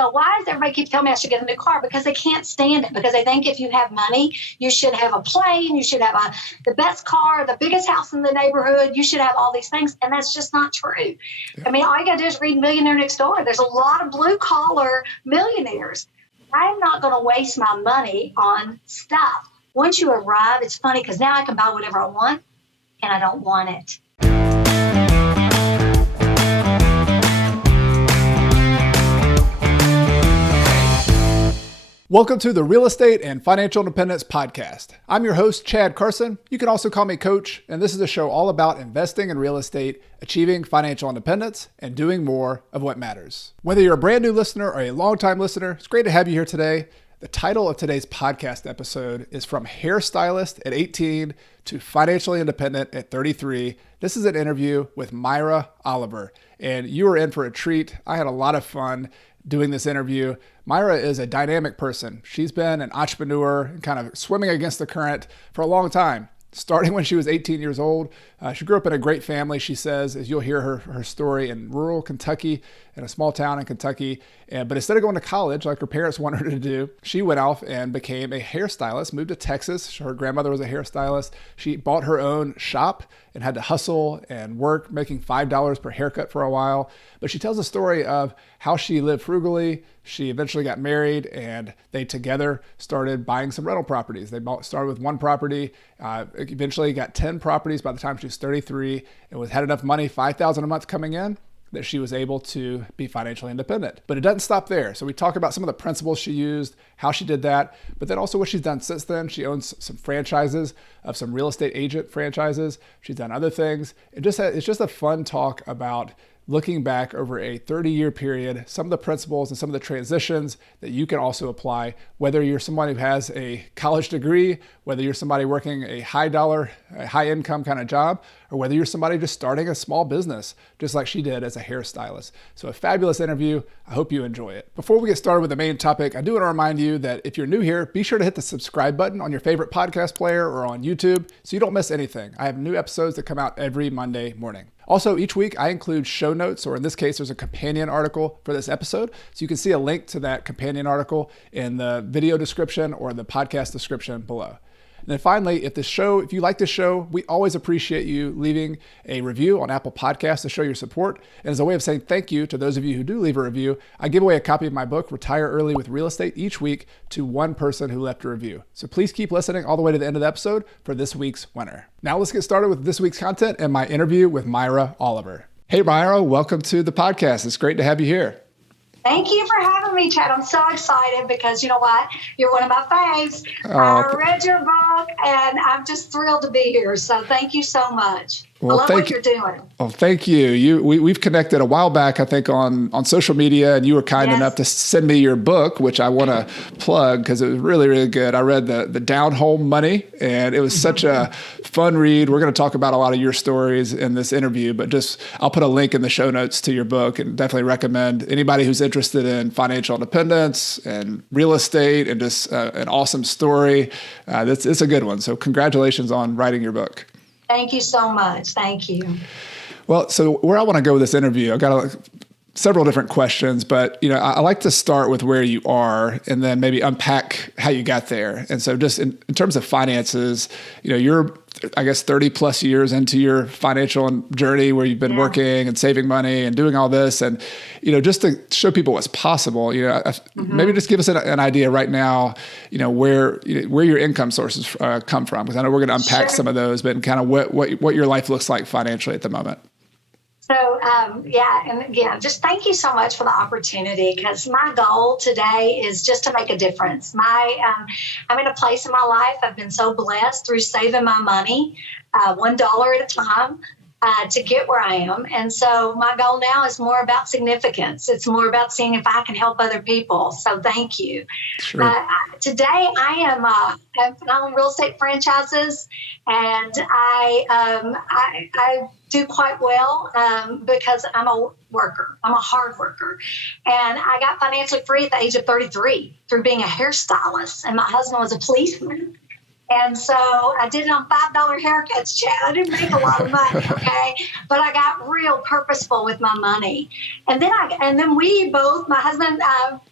go, why does everybody keep telling me I should get a new car? Because they can't stand it. Because they think if you have money, you should have a plane, you should have the best car, the biggest house in the neighborhood. You should have all these things. And that's just not true. Yeah. I mean, all you got to do is read Millionaire Next Door. There's a lot of blue collar millionaires. I'm not going to waste my money on stuff. Once you arrive, it's funny because now I can buy whatever I want and I don't want it. Welcome to the Real Estate and Financial Independence Podcast. I'm your host, Chad Carson. You can also call me Coach, and this is a show all about investing in real estate, achieving financial independence, and doing more of what matters. Whether you're a brand new listener or a longtime listener, it's great to have you here today. The title of today's podcast episode is From Hairstylist at 18 to Financially Independent at 33. This is an interview with Myra Oliver, and you are in for a treat. I had a lot of fun doing this interview. Myra is a dynamic person. She's been an entrepreneur and kind of swimming against the current for a long time, starting when she was 18 years old. She grew up in a great family, she says, as you'll hear her story, in rural Kentucky, in a small town in Kentucky. But instead of going to college like her parents wanted her to do, she went off and became a hairstylist, moved to Texas. Her grandmother was a hairstylist. She bought her own shop and had to hustle and work, making $5 per haircut for a while. But she tells a story of how she lived frugally. She eventually got married, and they together started buying some rental properties. They started with one property, eventually got 10 properties by the time she was 33, and had enough money, $5,000 a month coming in, that she was able to be financially independent. But it doesn't stop there. So we talk about some of the principles she used, how she did that, but then also what she's done since then. She owns some franchises of some real estate agent franchises. She's done other things. It's just a fun talk about looking back over a 30-year period, some of the principles and some of the transitions that you can also apply, whether you're someone who has a college degree, whether you're somebody working a high income kind of job, or whether you're somebody just starting a small business, just like she did as a hairstylist. So a fabulous interview. I hope you enjoy it. Before we get started with the main topic, I do want to remind you that if you're new here, be sure to hit the subscribe button on your favorite podcast player or on YouTube so you don't miss anything. I have new episodes that come out every Monday morning. Also, each week I include show notes, or in this case, there's a companion article for this episode. So you can see a link to that companion article in the video description or the podcast description below. And then finally, if you like this show, we always appreciate you leaving a review on Apple Podcasts to show your support. And as a way of saying thank you to those of you who do leave a review, I give away a copy of my book, Retire Early with Real Estate, each week to one person who left a review. So please keep listening all the way to the end of the episode for this week's winner. Now let's get started with this week's content and my interview with Myra Oliver. Hey, Myra, welcome to the podcast. It's great to have you here. Thank you for having me, Chad. I'm so excited because you know what? You're one of my faves. I read your book and I'm just thrilled to be here. So thank you so much. Well, I love what you're doing. Well, thank you. We've connected a while back, I think, on social media, and you were kind enough to send me your book, which I want to plug because it was really, really good. I read the Down Home Money, and it was such a fun read. We're going to talk about a lot of your stories in this interview, but I'll put a link in the show notes to your book, and definitely recommend anybody who's interested in financial independence and real estate and just an awesome story. It's a good one. So congratulations on writing your book. Thank you so much. Thank you. Well, so where I want to go with this interview, I've got several different questions, but I like to start with where you are and then maybe unpack how you got there. And so just in terms of finances, you're, I guess, 30 plus years into your financial journey where you've been working and saving money and doing all this. And, just to show people what's possible, maybe just give us an idea right now, where your income sources come from. Because I know we're going to unpack some of those, but kind of what your life looks like financially at the moment. So, and again, just thank you so much for the opportunity, because my goal today is just to make a difference. I'm in a place in my life, I've been so blessed through saving my money, $1 at a time, to get where I am. And so my goal now is more about significance. It's more about seeing if I can help other people. So thank you. Sure. Today I own real estate franchises, and I do quite well because I'm a worker. I'm a hard worker. And I got financially free at the age of 33 through being a hairstylist. And my husband was a policeman. And so I did it on $5 haircuts, Chad. I didn't make a lot of money, okay? But I got real purposeful with my money. And then we both, my husband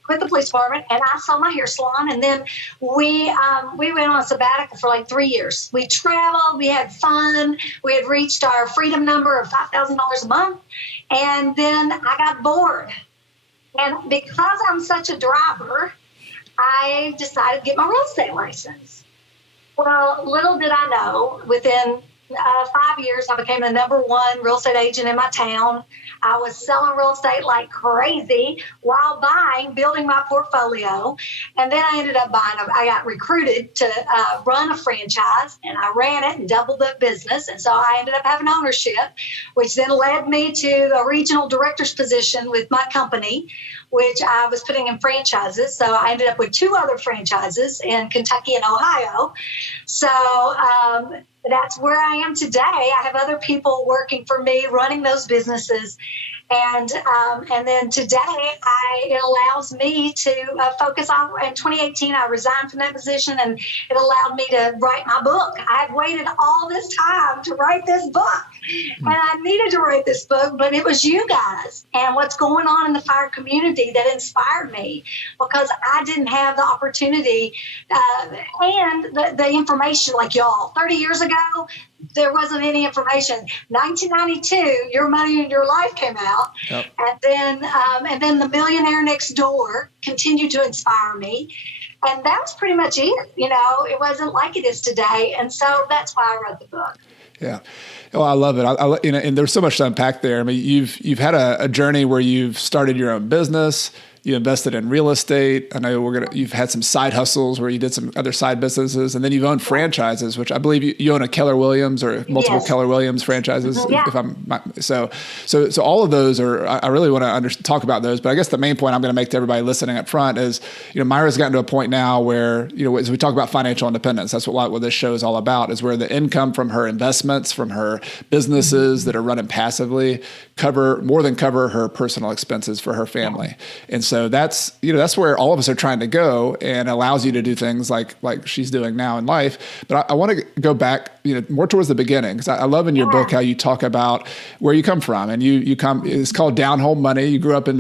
quit the police department, and I sold my hair salon. And then we went on a sabbatical for like 3 years. We traveled, we had fun. We had reached our freedom number of $5,000 a month. And then I got bored. And because I'm such a driver, I decided to get my real estate license. Well, little did I know, within 5 years, I became the #1 real estate agent in my town. I was selling real estate like crazy while building my portfolio. And then I ended up I got recruited to run a franchise, and I ran it and doubled the business. And so I ended up having ownership, which then led me to a regional director's position with my company, which I was putting in franchises. So I ended up with 2 other franchises in Kentucky and Ohio. So that's where I am today. I have other people working for me, running those businesses. And then today, it allows me to focus on, in 2018, I resigned from that position, and it allowed me to write my book. I've waited all this time to write this book, and I needed to write this book, but it was you guys and what's going on in the fire community that inspired me, because I didn't have the opportunity and the information like y'all. 30 years ago, there wasn't any information. 1992, Your Money in Your Life came out. Yep. And then The Millionaire Next Door continued to inspire me. And that was pretty much it. It wasn't like it is today. And so that's why I wrote the book. Yeah. Well, I love it. And there's so much to unpack there. I mean, you've had a journey where you've started your own business. You invested in real estate. I know you've had some side hustles where you did some other side businesses, and then you've owned franchises, which I believe you own a Keller Williams or multiple Keller Williams franchises. Yeah. If I'm so all of those are, I really want to talk about those. But I guess the main point I'm going to make to everybody listening up front is, Myra's gotten to a point now where, as we talk about financial independence, that's what this show is all about, is where the income from her investments, from her businesses that are running passively, more than cover her personal expenses for her family. And so that's where all of us are trying to go, and allows you to do things like she's doing now in life. But I want to go back, more towards the beginning, because I love in your book how you talk about where you come from, and you come. It's called Down Home Money. You grew up in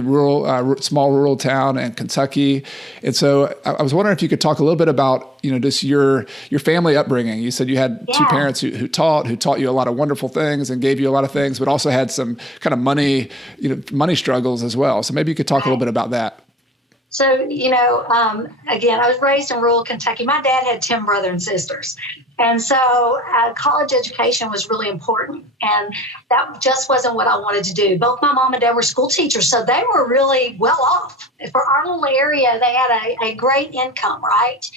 small rural town in Kentucky, and so I was wondering if you could talk a little bit about just your family upbringing. You said you had 2 parents who taught you a lot of wonderful things and gave you a lot of things, but also had some kind of money struggles as well. So maybe you could talk a little bit about that. So, again, I was raised in rural Kentucky. My dad had 10 brothers and sisters. And so college education was really important. And that just wasn't what I wanted to do. Both my mom and dad were school teachers, so they were really well off. For our little area, they had a great income, right?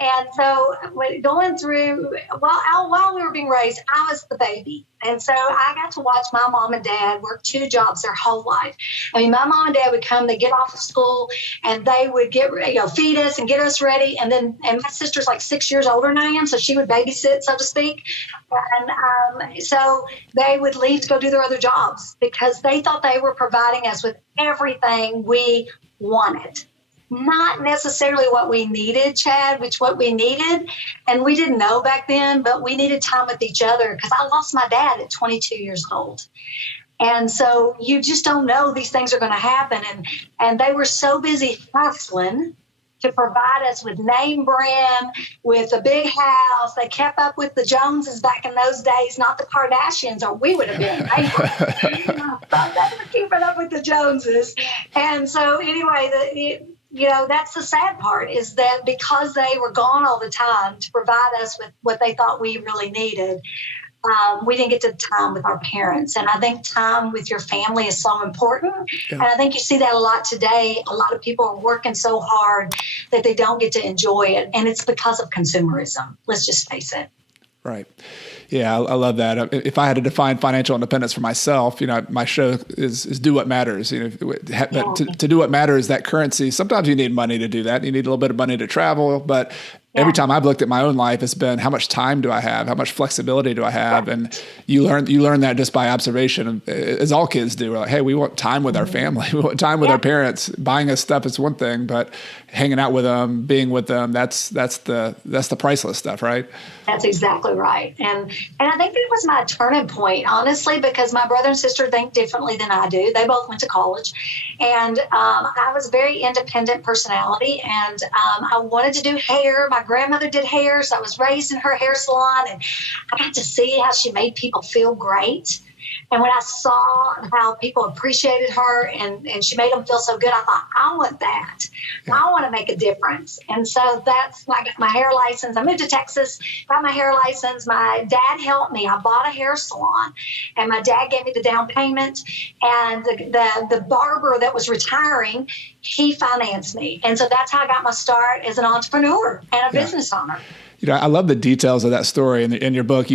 And so going through, while we were being raised, I was the baby. And so I got to watch my mom and dad work 2 jobs their whole life. I mean, my mom and dad would come, they'd get off of school, and they would feed us and get us ready. And my sister's like 6 years older than I am, so she would babysit, so to speak. And so they would leave to go do their other jobs because they thought they were providing us with everything we wanted. Not necessarily what we needed, Chad, which what we needed, and we didn't know back then, but we needed time with each other, because I lost my dad at 22 years old. And so you just don't know these things are going to happen. And they were so busy hustling to provide us with name brand, with a big house. They kept up with the Joneses back in those days, not the Kardashians, or we would have been neighbors. But they were keeping up with the Joneses. And so anyway, that's the sad part, is that because they were gone all the time to provide us with what they thought we really needed, we didn't get to time with our parents. And I think time with your family is so important. Yeah. And I think you see that a lot today. A lot of people are working so hard that they don't get to enjoy it. And it's because of consumerism. Let's just face it. Right. Yeah, I love that. If I had to define financial independence for myself, my show is do what matters. To do what matters, that currency, sometimes you need money to do that. You need a little bit of money to travel, but every time I've looked at my own life, it's been how much time do I have? How much flexibility do I have? Right. And you learn that just by observation, as all kids do. We're like, hey, we want time with our family. We want time with our parents. Buying us stuff is one thing, but hanging out with them, being with them, that's the priceless stuff, right? That's exactly right. And I think that was my turning point, honestly, because my brother and sister think differently than I do. They both went to college. And I was a very independent personality, and I wanted to do hair. My grandmother did hair, so I was raised in her hair salon, and I got to see how she made people feel great. And when I saw how people appreciated her and she made them feel so good, I thought, I want that. I want to make a difference. And so that's when I got my hair license. I moved to Texas, got my hair license. My dad helped me. I bought a hair salon, and my dad gave me the down payment. And the barber that was retiring, he financed me. And so that's how I got my start as an entrepreneur and a business owner. I love the details of that story in your book,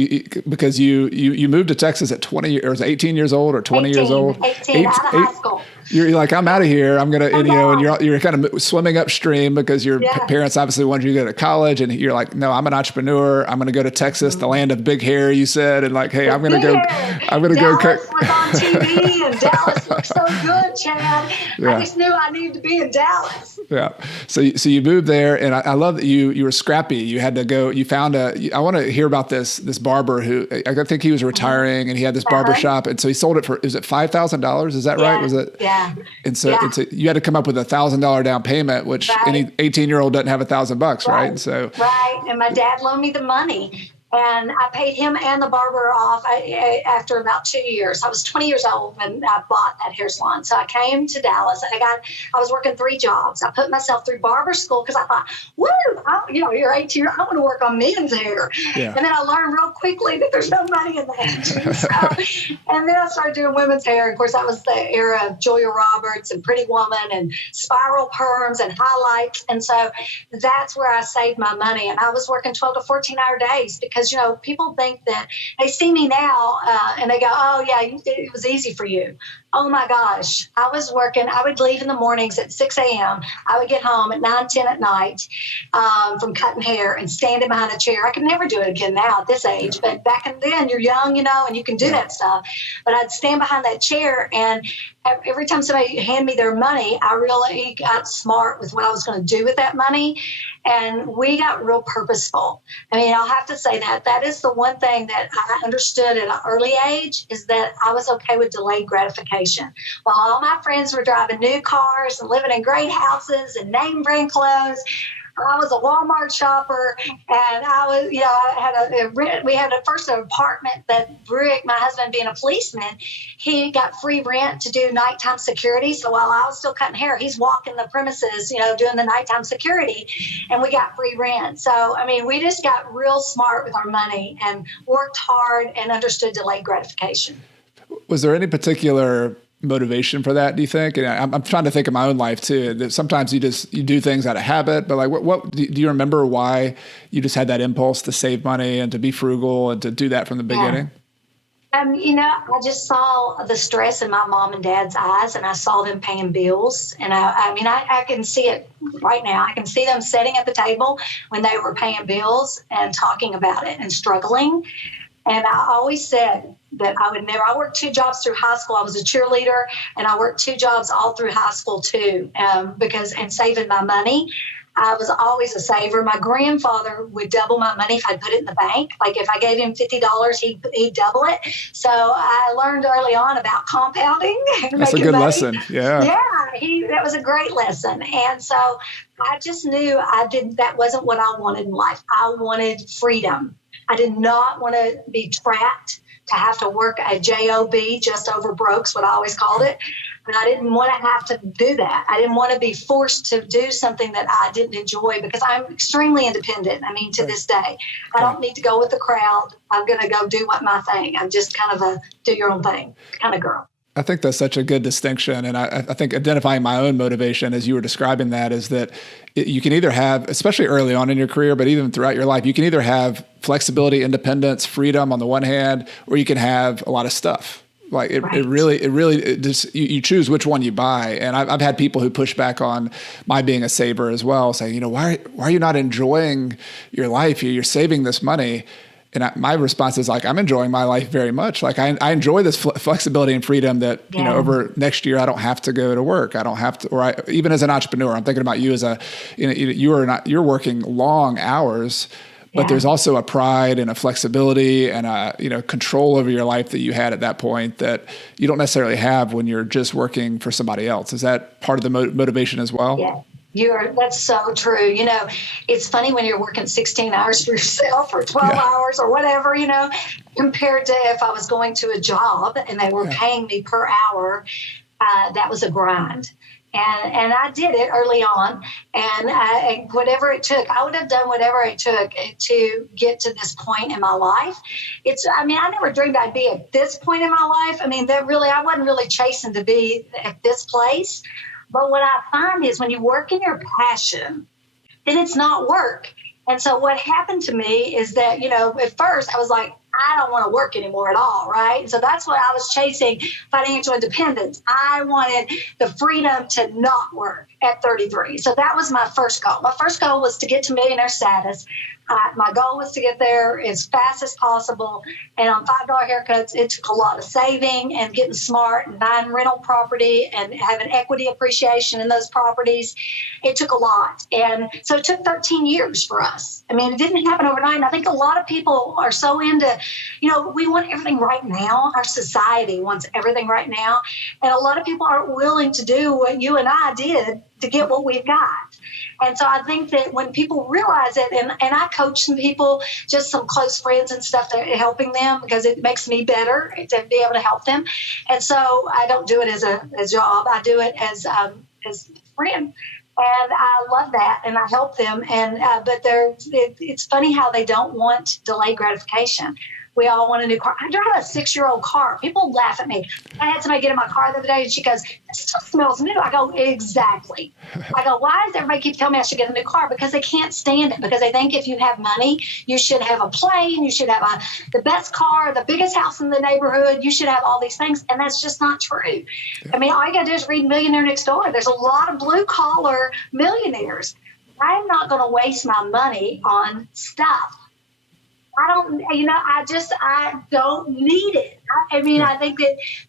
because you moved to Texas at 20 or 18 years old or 20 years old. 18 out of high school. You're like, I'm out of here. I'm going to, and you're kind of swimming upstream because your parents obviously wanted you to go to college, and you're like, no, I'm an entrepreneur. I'm going to go to Texas, the land of big hair, you said. And like, hey, I'm going to go. Dallas was on TV, and Dallas looked so good, Chad. I just knew I needed to be in Dallas. Yeah. So you moved there, and I love that you were scrappy. You had to go, you found I want to hear about this barber who, I think he was retiring, and he had this barber shop. And so he sold it for, is it $5,000? Is that right? Was it? Yeah. And so you had to come up with $1,000 down payment, which any 18-year-old doesn't have $1,000, right? So right. And my dad loaned me the money. And I paid him and the barber off after about 2 years. I was 20 years old when I bought that hair salon. So I came to Dallas. I was working 3 jobs. I put myself through barber school because I thought, you're 18. I want to work on men's hair. Yeah. And then I learned real quickly that there's no money in that. And then I started doing women's hair. Of course, that was the era of Julia Roberts and Pretty Woman and spiral perms and highlights. And so that's where I saved my money. And I was working 12 to 14-hour days because people think that they see me now and they go, oh, yeah, it was easy for you. Oh, my gosh. I was working. I would leave in the mornings at 6 a.m. I would get home at 9, 10 at night from cutting hair and standing behind a chair. I could never do it again now at this age. But back then, you're young, and you can do that stuff. But I'd stand behind that chair, and every time somebody handed me their money, I really got smart with what I was going to do with that money. And we got real purposeful. I mean, I'll have to say that is the one thing that I understood at an early age, is that I was okay with delayed gratification. While all my friends were driving new cars and living in great houses and name brand clothes, I was a Walmart shopper, and I was, we had a first apartment that Rick, my husband being a policeman, he got free rent to do nighttime security. So while I was still cutting hair, he's walking the premises, doing the nighttime security, and we got free rent. So, I mean, we just got real smart with our money and worked hard and understood delayed gratification. Was there any particular motivation for that, do you think? And I'm trying to think of my own life too. That sometimes you do things out of habit, but like what do you remember why you just had that impulse to save money and to be frugal and to do that from the beginning? I just saw the stress in my mom and dad's eyes, and I saw them paying bills. And I can see it right now. I can see them sitting at the table when they were paying bills and talking about it and struggling. And I always said that I worked 2 jobs through high school. I was a cheerleader, and I worked 2 jobs all through high school too, and saving my money. I was always a saver. My grandfather would double my money if I put it in the bank. Like if I gave him $50, he'd double it. So I learned early on about compounding. That's a good lesson. Yeah. Yeah, that was a great lesson. And so I just knew that wasn't what I wanted in life. I wanted freedom. I did not want to be trapped to have to work a job, just over broke's what I always called it. And I didn't want to have to do that. I didn't want to be forced to do something that I didn't enjoy, because I'm extremely independent. I mean, to this day, I don't need to go with the crowd. I'm going to go do my thing. I'm just kind of a do your own thing kind of girl. I think that's such a good distinction. And I think identifying my own motivation as you were describing that is that you can either have, especially early on in your career, but even throughout your life, you can either have flexibility, independence, freedom on the one hand, or you can have a lot of stuff. Like it, Right. it just, you choose which one you buy. And I've had people who push back on my being a saver as well, saying, why are you not enjoying your life? You're saving this money. And my response is like, I'm enjoying my life very much. Like I enjoy this flexibility and freedom that, Yeah. over next year, I don't have to go to work. I don't have to, or even as an entrepreneur, I'm thinking about you as you're working long hours, but Yeah. there's also a pride and a flexibility and a, control over your life that you had at that point that you don't necessarily have when you're just working for somebody else. Is that part of the motivation as well? Yeah. That's so true. It's funny when you're working 16 hours for yourself or 12 hours or whatever, compared to if I was going to a job and they were paying me per hour, that was a grind. And I did it early on, and whatever it took, I would have done whatever it took to get to this point in my life. I never dreamed I'd be at this point in my life. I wasn't really chasing to be at this place. But what I find is when you work in your passion, then it's not work. And so what happened to me is that, at first I was like, I don't want to work anymore at all, right? So that's what I was chasing, financial independence. I wanted the freedom to not work at 33. So that was my first goal. My first goal was to get to millionaire status. My goal was to get there as fast as possible. And on $5 haircuts, it took a lot of saving and getting smart and buying rental property and having equity appreciation in those properties. It took a lot. And so it took 13 years for us. It didn't happen overnight. And I think a lot of people are so into, we want everything right now. Our society wants everything right now. And a lot of people aren't willing to do what you and I did to get what we've got. And so I think that when people realize it, and I coach some people, just some close friends and stuff, that are helping them because it makes me better to be able to help them. And so I don't do it as a job. I do it as a friend. And I love that, and I help them. And but it's funny how they don't want delayed gratification. We all want a new car. I drive a 6-year-old car. People laugh at me. I had somebody get in my car the other day, and she goes, "This still smells new." I go, "Exactly." I go, "Why does everybody keep telling me I should get a new car?" Because they can't stand it. Because they think if you have money, you should have a plane, you should have the best car, the biggest house in the neighborhood. You should have all these things, and that's just not true. All you got to do is read Millionaire Next Door. There's a lot of blue-collar millionaires. I'm not going to waste my money on stuff. I don't need it. I think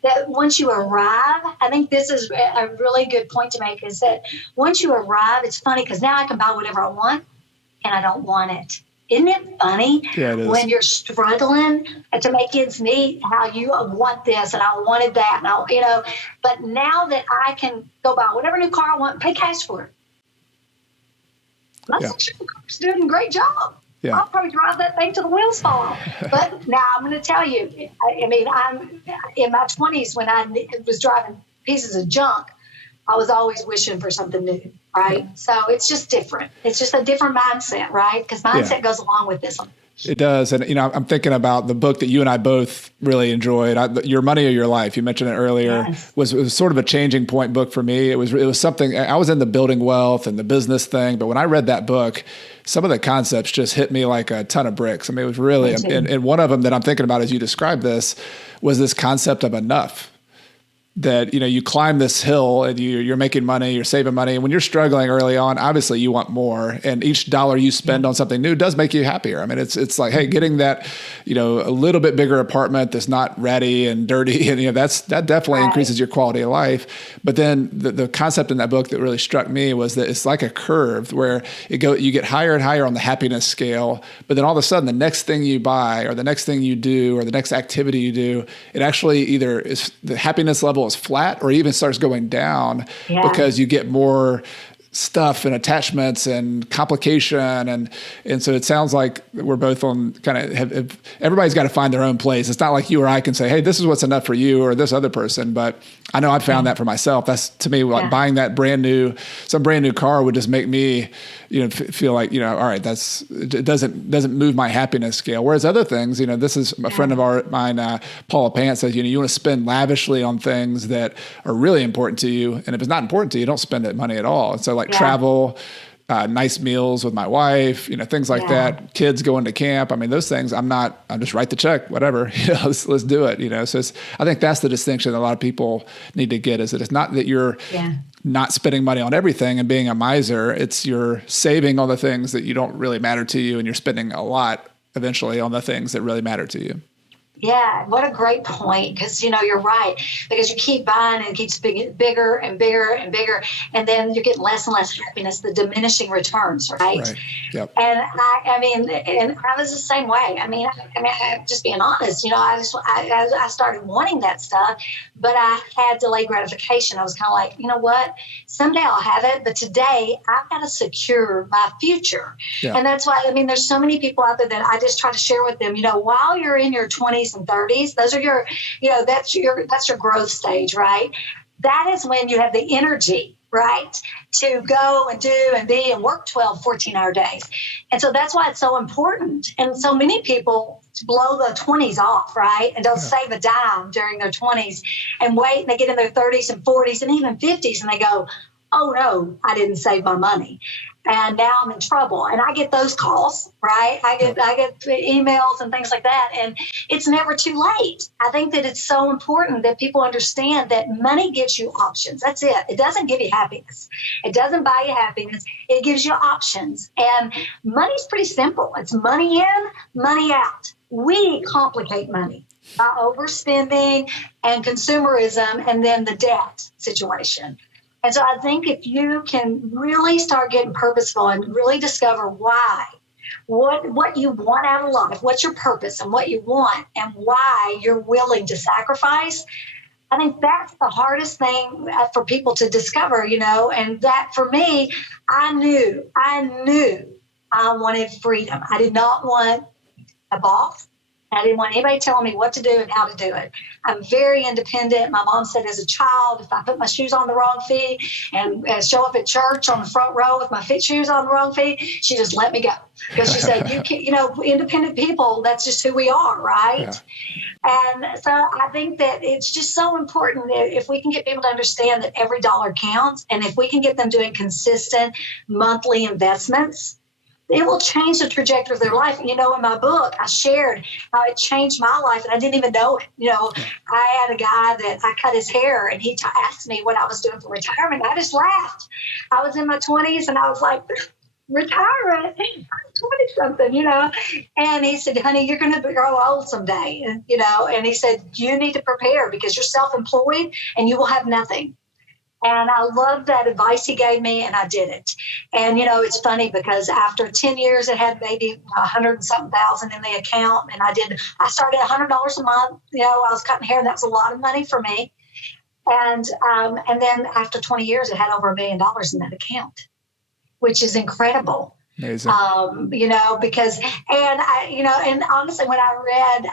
that once you arrive, I think this is a really good point to make, is that once you arrive, it's funny because now I can buy whatever I want and I don't want it. Isn't it funny when you're struggling to make ends meet, how you want this and I wanted that, and but now that I can go buy whatever new car I want, pay cash for it. My sexual car's doing a great job. Yeah. I'll probably drive that thing till the wheels fall off. But now I'm going to tell you, I'm in my 20s when I was driving pieces of junk. I was always wishing for something new, right? Yeah. So it's just different. It's just a different mindset, right? Because mindset goes along with this one. It does. And, I'm thinking about the book that you and I both really enjoyed, Your Money or Your Life. You mentioned it earlier. Yes. was sort of a changing point book for me. It was something, I was in the building wealth and the business thing, but when I read that book, some of the concepts just hit me like a ton of bricks. It was really, and one of them that I'm thinking about as you described this was this concept of enough. That, you climb this hill and you're making money, you're saving money. And when you're struggling early on, obviously you want more. And each dollar you spend on something new does make you happier. It's like, hey, getting that, a little bit bigger apartment that's not ratty and dirty. And, that definitely increases your quality of life. But then the concept in that book that really struck me was that it's like a curve where you get higher and higher on the happiness scale. But then all of a sudden, the next thing you buy or the next thing you do or the next activity you do, it actually either is the happiness level is flat or even starts going down because you get more stuff and attachments and complication. And so it sounds like we're both on kind of everybody's got to find their own place. It's not like you or I can say, hey, this is what's enough for you or this other person. But I know I've found that for myself. That's to me, like buying that brand new car would just make me, feel like, all right, it doesn't move my happiness scale. Whereas other things, this is a friend of mine, Paula Pant says, you want to spend lavishly on things that are really important to you. And if it's not important to you, don't spend that money at all. And so travel, nice meals with my wife, things like that, kids going to camp. I mean, those things I'm just write the check, whatever, let's do it. So I think that's the distinction that a lot of people need to get, is that it's not that you're not spending money on everything and being a miser. It's you're saving on the things that you don't really matter to you, and you're spending a lot eventually on the things that really matter to you. Yeah, what a great point, because, you're right, because you keep buying and it keeps bigger and bigger and bigger, and then you're getting less and less happiness, the diminishing returns, right? Yep. And I was the same way. I'm just being honest, I started wanting that stuff, but I had delayed gratification. I was kind of like, you know what, someday I'll have it, but today I've got to secure my future. Yeah. And that's why, there's so many people out there that I just try to share with them, while you're in your 20s and 30s, those are your, that's your growth stage, right? That is when you have the energy, right, to go and do and be and work 12, 14-hour days. And so that's why it's so important. And so many people blow the 20s off, right, and don't save a dime during their 20s and wait, and they get in their 30s and 40s and even 50s, and they go, oh, no, I didn't save my money. And now I'm in trouble. And I get those calls, right? I get emails and things like that. And it's never too late. I think that it's so important that people understand that money gives you options. That's it. It doesn't give you happiness. It doesn't buy you happiness. It gives you options. And money's pretty simple. It's money in, money out. We complicate money by overspending and consumerism and then the debt situation. And so I think if you can really start getting purposeful and really discover why, what you want out of life, what's your purpose and what you want and why you're willing to sacrifice, I think that's the hardest thing for people to discover, and that for me, I knew I wanted freedom. I did not want a boss. I didn't want anybody telling me what to do and how to do it. I'm very independent. My mom said as a child, if I put my shoes on the wrong feet and show up at church on the front row with my shoes on the wrong feet, she just let me go. Because she said, independent people, that's just who we are, right? Yeah. And so I think that it's just so important that if we can get people to understand that every dollar counts, and if we can get them doing consistent monthly investments, it will change the trajectory of their life. In my book, I shared how it changed my life, and I didn't even know it. I had a guy that I cut his hair, and he asked me what I was doing for retirement. I just laughed. I was in my 20s, and I was like, retirement? I'm 20-something, And he said, honey, you're going to grow old someday, and he said, you need to prepare because you're self-employed, and you will have nothing. And I loved that advice he gave me, and I did it. And, it's funny because after 10 years, it had maybe 100 and something thousand in the account. And I started $100 a month. I was cutting hair, and that was a lot of money for me. And then after 20 years, it had over $1 million in that account, which is incredible. Amazing. Because, and honestly, when I read,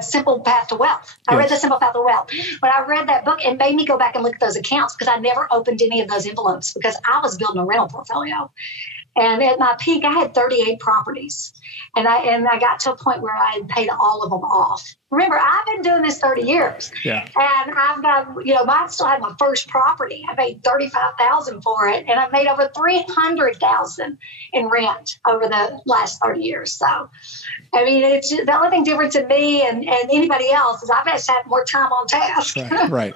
Simple Path to Wealth. I read The Simple Path to Wealth. When I read that book, it made me go back and look at those accounts because I never opened any of those envelopes because I was building a rental portfolio. And at my peak, I had 38 properties. And I got to a point where I had paid all of them off. Remember, I've been doing this 30 years. Yeah. And I've got, I still had my first property. I paid $35,000 for it. And I made over $300,000 in rent over the last 30 years. So, it's the only thing different to me and anybody else is I've just had more time on task. Right.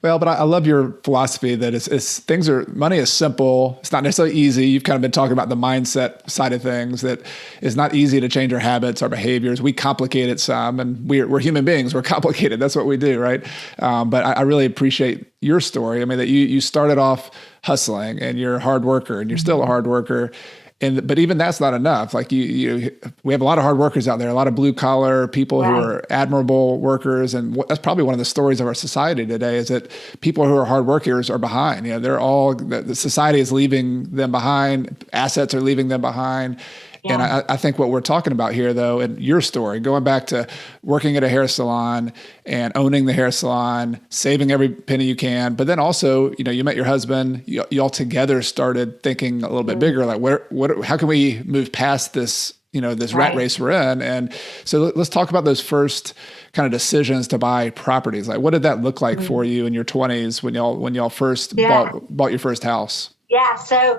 Well, but I love your philosophy that money is simple. It's not necessarily easy. You've kind of been talking about the mindset side of things, that it's not easy to change our habits, our behaviors. We complicate it some, and we're human beings. We're complicated. That's what we do, right? But I really appreciate your story. That you started off hustling, and you're a hard worker, and you're still a hard worker. But even that's not enough. Like we have a lot of hard workers out there, a lot of blue collar people who are admirable workers. And that's probably one of the stories of our society today is that people who are hard workers are behind. The society is leaving them behind. Assets are leaving them behind. Yeah. And I think what we're talking about here, though, in your story, going back to working at a hair salon and owning the hair salon, saving every penny you can, but then also, you met your husband, you all together started thinking a little bit bigger, like how can we move past this this rat race we're in. And so let's talk about those first kind of decisions to buy properties. Like, what did that look like for you in your 20s when y'all first bought your first house? Yeah, so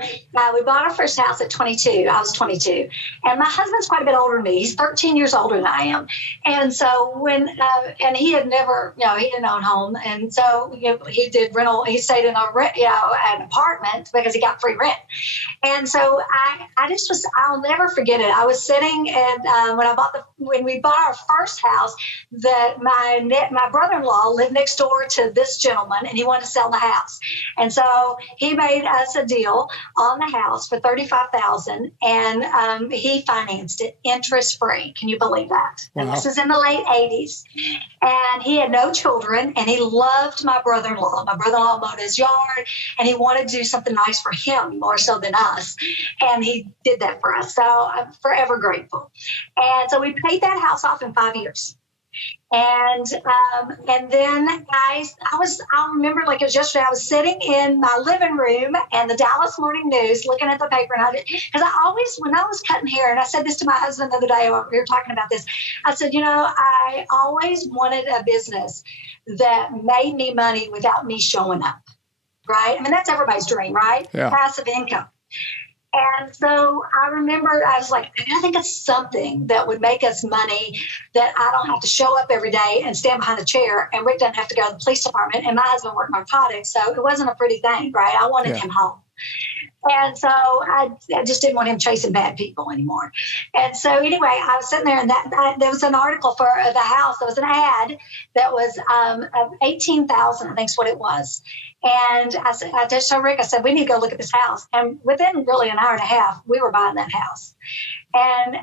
we bought our first house at 22. I was 22. And my husband's quite a bit older than me. He's 13 years older than I am. And so and he had never, he didn't own a home. And so he did rental. He stayed in an apartment because he got free rent. And so I'll never forget it. I was sitting and when we bought our first house, that my brother-in-law lived next door to this gentleman, and he wanted to sell the house. And so he made us a deal on the house for $35,000, and he financed it interest free. Can you believe that? Wow. And this is in the late 80s. And he had no children, and he loved my brother-in-law. My brother-in-law mowed his yard, and he wanted to do something nice for him more so than us. And he did that for us. So I'm forever grateful. And so we paid that house off in 5 years. And then I remember like it was yesterday, I was sitting in my living room and the Dallas Morning News looking at the paper, and when I was cutting hair, and I said this to my husband the other day when we were talking about this, I said, I always wanted a business that made me money without me showing up, right? I mean, that's everybody's dream, right? Yeah. Passive income. And so I remember I was like, I think it's something that would make us money that I don't have to show up every day and stand behind a chair, and Rick doesn't have to go to the police department, and my husband worked narcotics. So it wasn't a pretty thing, right? I wanted him home. And so I just didn't want him chasing bad people anymore. And so anyway, I was sitting there, and there was an article for the house. There was an ad that was $18,000, I think is what it was. And I just told Rick, I said, we need to go look at this house. And within really an hour and a half, we were buying that house. And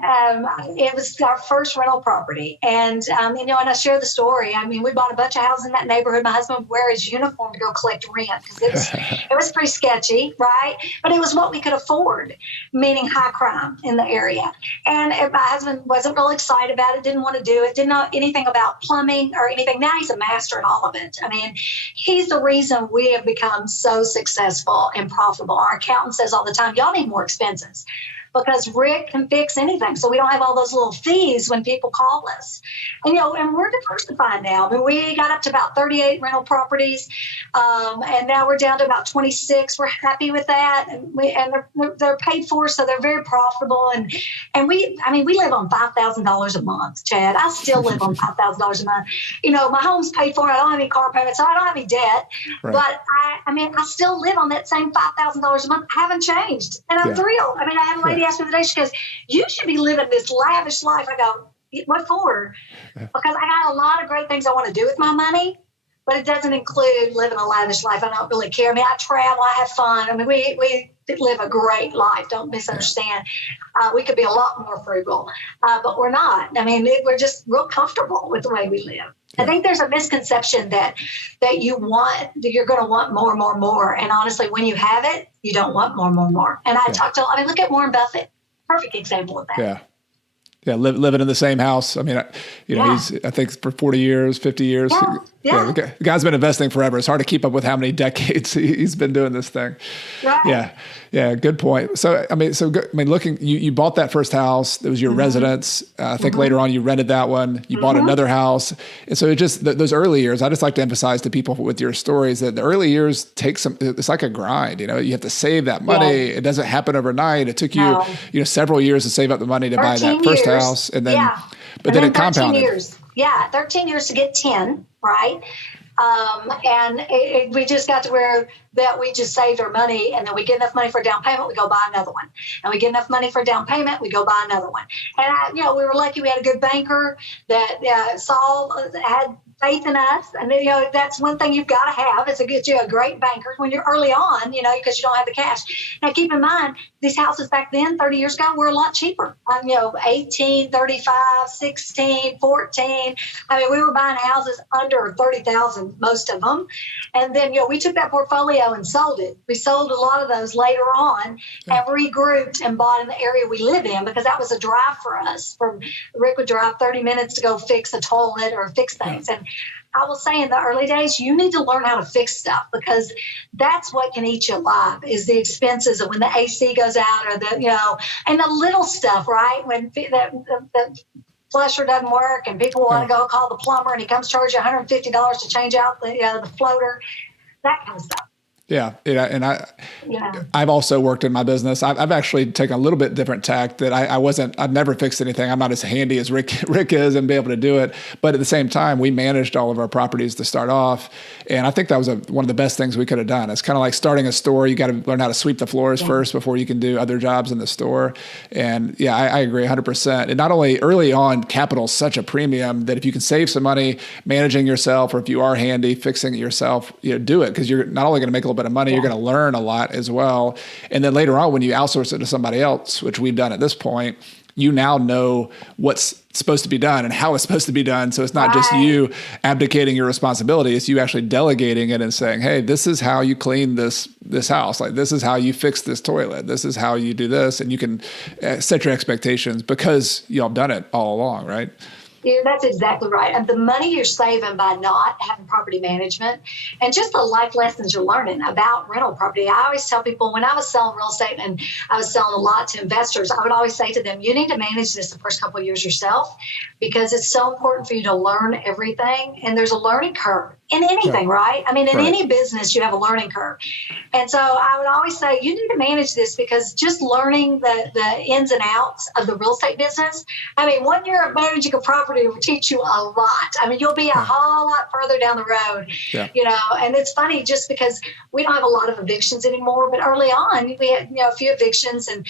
it was our first rental property. And, and I share the story. I mean, we bought a bunch of houses in that neighborhood. My husband would wear his uniform to go collect rent because it was pretty sketchy, right? But it was what we could afford, meaning high crime in the area. And my husband wasn't real excited about it, didn't want to do it, didn't know anything about plumbing or anything. Now he's a master in all of it. I mean, he's the reason we have become so successful and profitable. Our accountant says all the time, y'all need more expenses, because Rick can fix anything. So we don't have all those little fees when people call us. And, and we're diversified now. I mean, we got up to about 38 rental properties. And now we're down to about 26. We're happy with that. And they're paid for, so they're very profitable. And we live on $5,000 a month, Chad. I still live on $5,000 a month. My home's paid for. I don't have any car payments, so I don't have any debt. Right. But I still live on that same $5,000 a month. I haven't changed. And I'm thrilled. I mean, I had a lady asked me today, she goes, you should be living this lavish life. I go, what for? Because I got a lot of great things I want to do with my money, but it doesn't include living a lavish life. I don't really care. I mean, I travel, I have fun. I mean, we live a great life. Don't misunderstand. We could be a lot more frugal, but we're not. I mean, we're just real comfortable with the way we live. I think there's a misconception that you're going to want more and more and more. And honestly, when you have it, you don't want more and more and more. And look at Warren Buffett. Perfect example of that. Yeah. Yeah, living in the same house. I mean, he's, I think, for 40 years, 50 years. Yeah. The guy's been investing forever. It's hard to keep up with how many decades he's been doing this thing. Right. Yeah, good point. So, looking, you bought that first house. It was your residence. I think later on you rented that one. You bought another house. And so it just, those early years, I just like to emphasize to people with your stories that the early years it's like a grind. You have to save that money. It doesn't happen overnight. It took you, several years to save up the money to buy that first house. And then, but then it compounded. Years. Yeah, 13 years to get 10, right? We just got to where that we just saved our money, and then we get enough money for a down payment, we go buy another one. And we get enough money for a down payment, we go buy another one. And we were lucky we had a good banker that Saul had faith in us. And that's one thing you've got to have is to get you a great banker when you're early on, because you don't have the cash. Now, keep in mind, these houses back then, 30 years ago, were a lot cheaper. 18, 35, 16, 14. I mean, we were buying houses under 30,000, most of them. And then, we took that portfolio and sold it. We sold a lot of those later on and regrouped and bought in the area we live in, because that was a drive for us. Rick would drive 30 minutes to go fix a toilet or fix things. And I will say in the early days, you need to learn how to fix stuff, because that's what can eat you alive, is the expenses of when the AC goes out, or and the little stuff, right? When the flusher doesn't work and people want to go call the plumber and he comes charge you $150 to change out the floater, that kind of stuff. Yeah. And I've also worked in my business. I've actually taken a little bit different tack that I've never fixed anything. I'm not as handy as Rick is and be able to do it. But at the same time, we managed all of our properties to start off. And I think that was one of the best things we could have done. It's kind of like starting a store. You got to learn how to sweep the floors first before you can do other jobs in the store. And yeah, I agree 100%. And not only early on, capital is such a premium that if you can save some money managing yourself, or if you are handy fixing it yourself, do it, because you're not only going to make a little bit of money, you're going to learn a lot as well. And then later on, when you outsource it to somebody else, which we've done at this point, you now know what's supposed to be done and how it's supposed to be done. So it's not just you abdicating your responsibility. It's you actually delegating it and saying, hey, this is how you clean this house. Like, this is how you fix this toilet. This is how you do this. And you can set your expectations because y'all have done it all along, right? Yeah, that's exactly right. And the money you're saving by not having property management, and just the life lessons you're learning about rental property. I always tell people, when I was selling real estate and I was selling a lot to investors, I would always say to them, you need to manage this the first couple of years yourself, because it's so important for you to learn everything. And there's a learning curve in anything, right? I mean, in any business, you have a learning curve. And so I would always say, you need to manage this, because just learning the ins and outs of the real estate business, I mean, 1 year of managing a property will teach you a lot. I mean, you'll be a whole lot further down the road, and it's funny, just because we don't have a lot of evictions anymore, but early on we had, a few evictions, and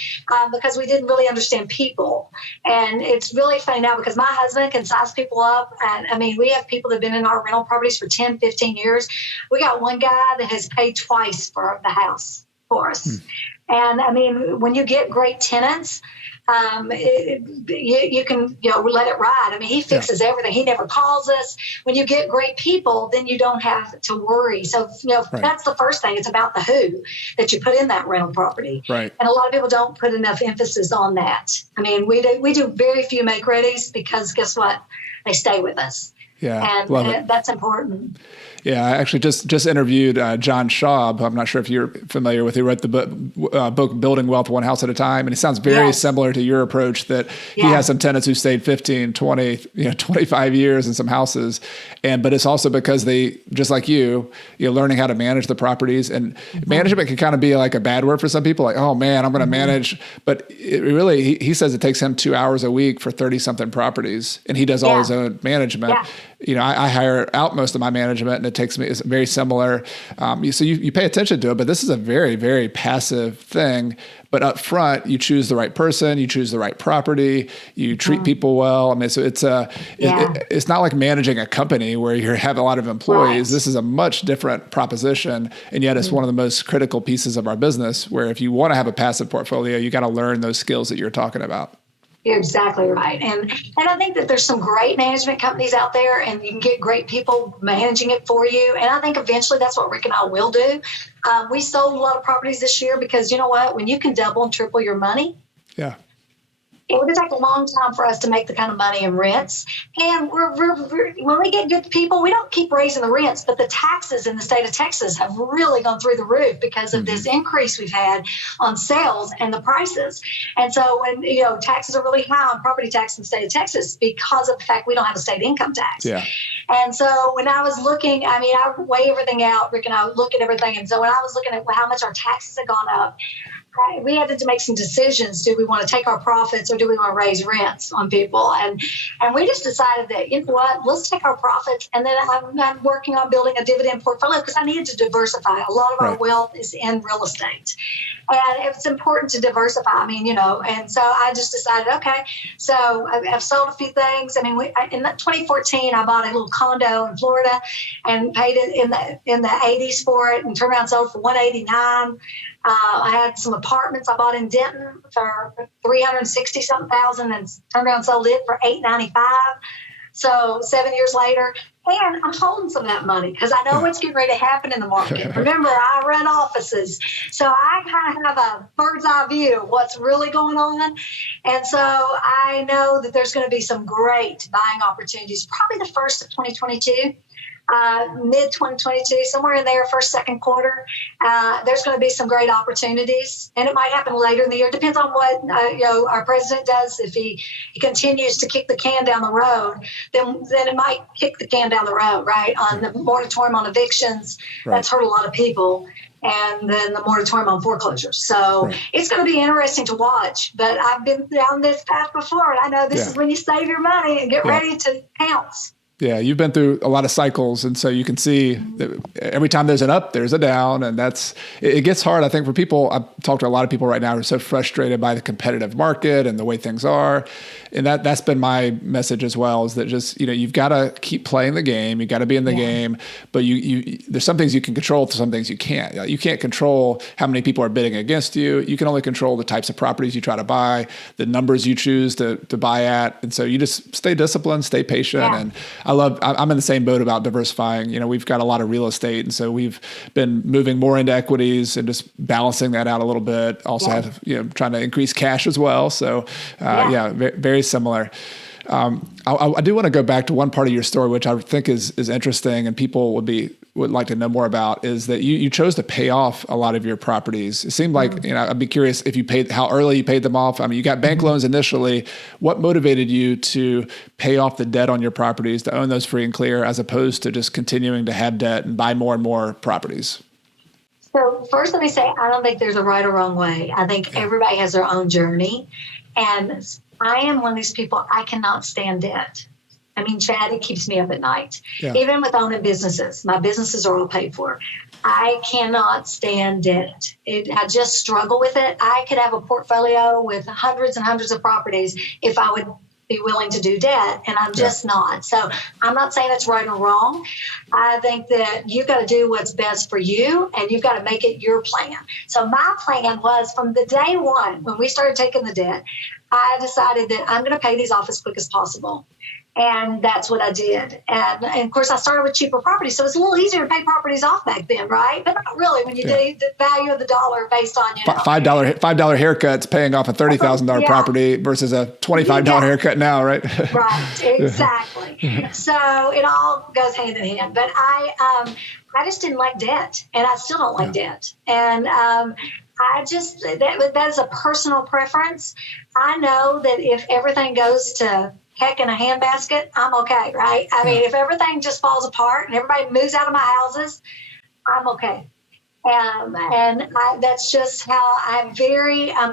because we didn't really understand people. And it's really funny now, because my husband can size people up. And I mean, we have people that have been in our rental properties for 10, 15 years. We got one guy that has paid twice for the house for us. And I mean, when you get great tenants, you can let it ride. I mean, he fixes everything. He never calls us. When you get great people, then you don't have to worry. So that's the first thing. It's about the who that you put in that rental property. Right. And a lot of people don't put enough emphasis on that. I mean, we do very few make readies, because guess what? They stay with us. Yeah, and that's important. Yeah, I actually just interviewed John Schaub. I'm not sure if you're familiar with. He wrote the book Building Wealth One House at a Time, and it sounds very similar to your approach, that he has some tenants who stayed 15, 20, 25 years in some houses. But it's also because they, just like you're learning how to manage the properties. And management can kind of be like a bad word for some people, like, oh man, I'm going to manage. But it really, he says it takes him 2 hours a week for 30 something properties, and he does all his own management. I hire out most of my management, and it takes me, it's very similar. So you pay attention to it, but this is a very, very passive thing. But up front, you choose the right person, you choose the right property, you treat people well. I mean, so it's not like managing a company where you have a lot of employees. Right. This is a much different proposition, and yet it's one of the most critical pieces of our business, where if you want to have a passive portfolio, you got to learn those skills that you're talking about. You're exactly right. And I think that there's some great management companies out there, and you can get great people managing it for you. And I think eventually that's what Rick and I will do. We sold a lot of properties this year, because you know what? When you can double and triple your money, it would take a long time for us to make the kind of money in rents. And when we get good people, we don't keep raising the rents, but the taxes in the state of Texas have really gone through the roof because of this increase we've had on sales and the prices. And so when, taxes are really high on property tax in the state of Texas, because of the fact we don't have a state income tax. Yeah. And so when I was looking, I weigh everything out, Rick and I look at everything. And so when I was looking at how much our taxes had gone up, we had to make some decisions. Do we want to take our profits, or do we want to raise rents on people? And we just decided that, you know what, let's take our profits. And then I'm working on building a dividend portfolio, because I needed to diversify. A lot of our wealth is in real estate. And it's important to diversify. And so I just decided, okay, so I've sold a few things. In 2014, I bought a little condo in Florida and paid it in the 80s for it, and turned around and sold for $189. I had some apartments I bought in Denton for $360,000 and turned around and sold it for $895. So 7 years later, and I'm holding some of that money because I know what's getting ready to happen in the market. Remember, I run offices, so I kind of have a bird's eye view of what's really going on. And so I know that there's going to be some great buying opportunities, probably the first of 2022. mid 2022, somewhere in there, first, second quarter, there's going to be some great opportunities, and it might happen later in the year. Depends on what our president does. If he continues to kick the can down the road, then it might kick the can down the road, right? On the moratorium on evictions, that's hurt a lot of people. And then the moratorium on foreclosures. So it's going to be interesting to watch. But I've been down this path before, and I know this is when you save your money and get ready to pounce. Yeah, you've been through a lot of cycles, and so you can see that every time there's an up, there's a down, and it gets hard. I think for people, I've talked to a lot of people right now who are so frustrated by the competitive market and the way things are, and that's been my message as well. Is that just you've got to keep playing the game, you got to be in the game, but you there's some things you can control, some things you can't. You can't control how many people are bidding against you. You can only control the types of properties you try to buy, the numbers you choose to buy at, and so you just stay disciplined, stay patient, and I'm in the same boat about diversifying. We've got a lot of real estate, and so we've been moving more into equities and just balancing that out a little bit. Also have, trying to increase cash as well. So, very similar. I do want to go back to one part of your story, which I think is interesting and people would like to know more about, is that you chose to pay off a lot of your properties. It seemed like, I'd be curious if how early you paid them off. I mean, you got bank loans initially. What motivated you to pay off the debt on your properties, to own those free and clear, as opposed to just continuing to have debt and buy more and more properties? So first, let me say, I don't think there's a right or wrong way. I think everybody has their own journey. And I am one of these people, I cannot stand debt. I mean, Chad, it keeps me up at night. Yeah. Even with owning businesses, my businesses are all paid for. I cannot stand debt. I just struggle with it. I could have a portfolio with hundreds and hundreds of properties if I would be willing to do debt, and I'm just not. So I'm not saying it's right or wrong. I think that you've got to do what's best for you, and you've got to make it your plan. So my plan was, from the day one, when we started taking the debt, I decided that I'm going to pay these off as quick as possible. And that's what I did. And of course, I started with cheaper properties. So it's a little easier to pay properties off back then, right? But not really when you do the value of the dollar based on, $5 haircut's paying off a $30,000 property versus a $25 haircut now, right? Right, exactly. So it all goes hand in hand. But I just didn't like debt, and I still don't like debt. And that is a personal preference. I know that if everything goes to heck in a handbasket, I'm okay, right? I mean, if everything just falls apart and everybody moves out of my houses, I'm okay. That's just how I'm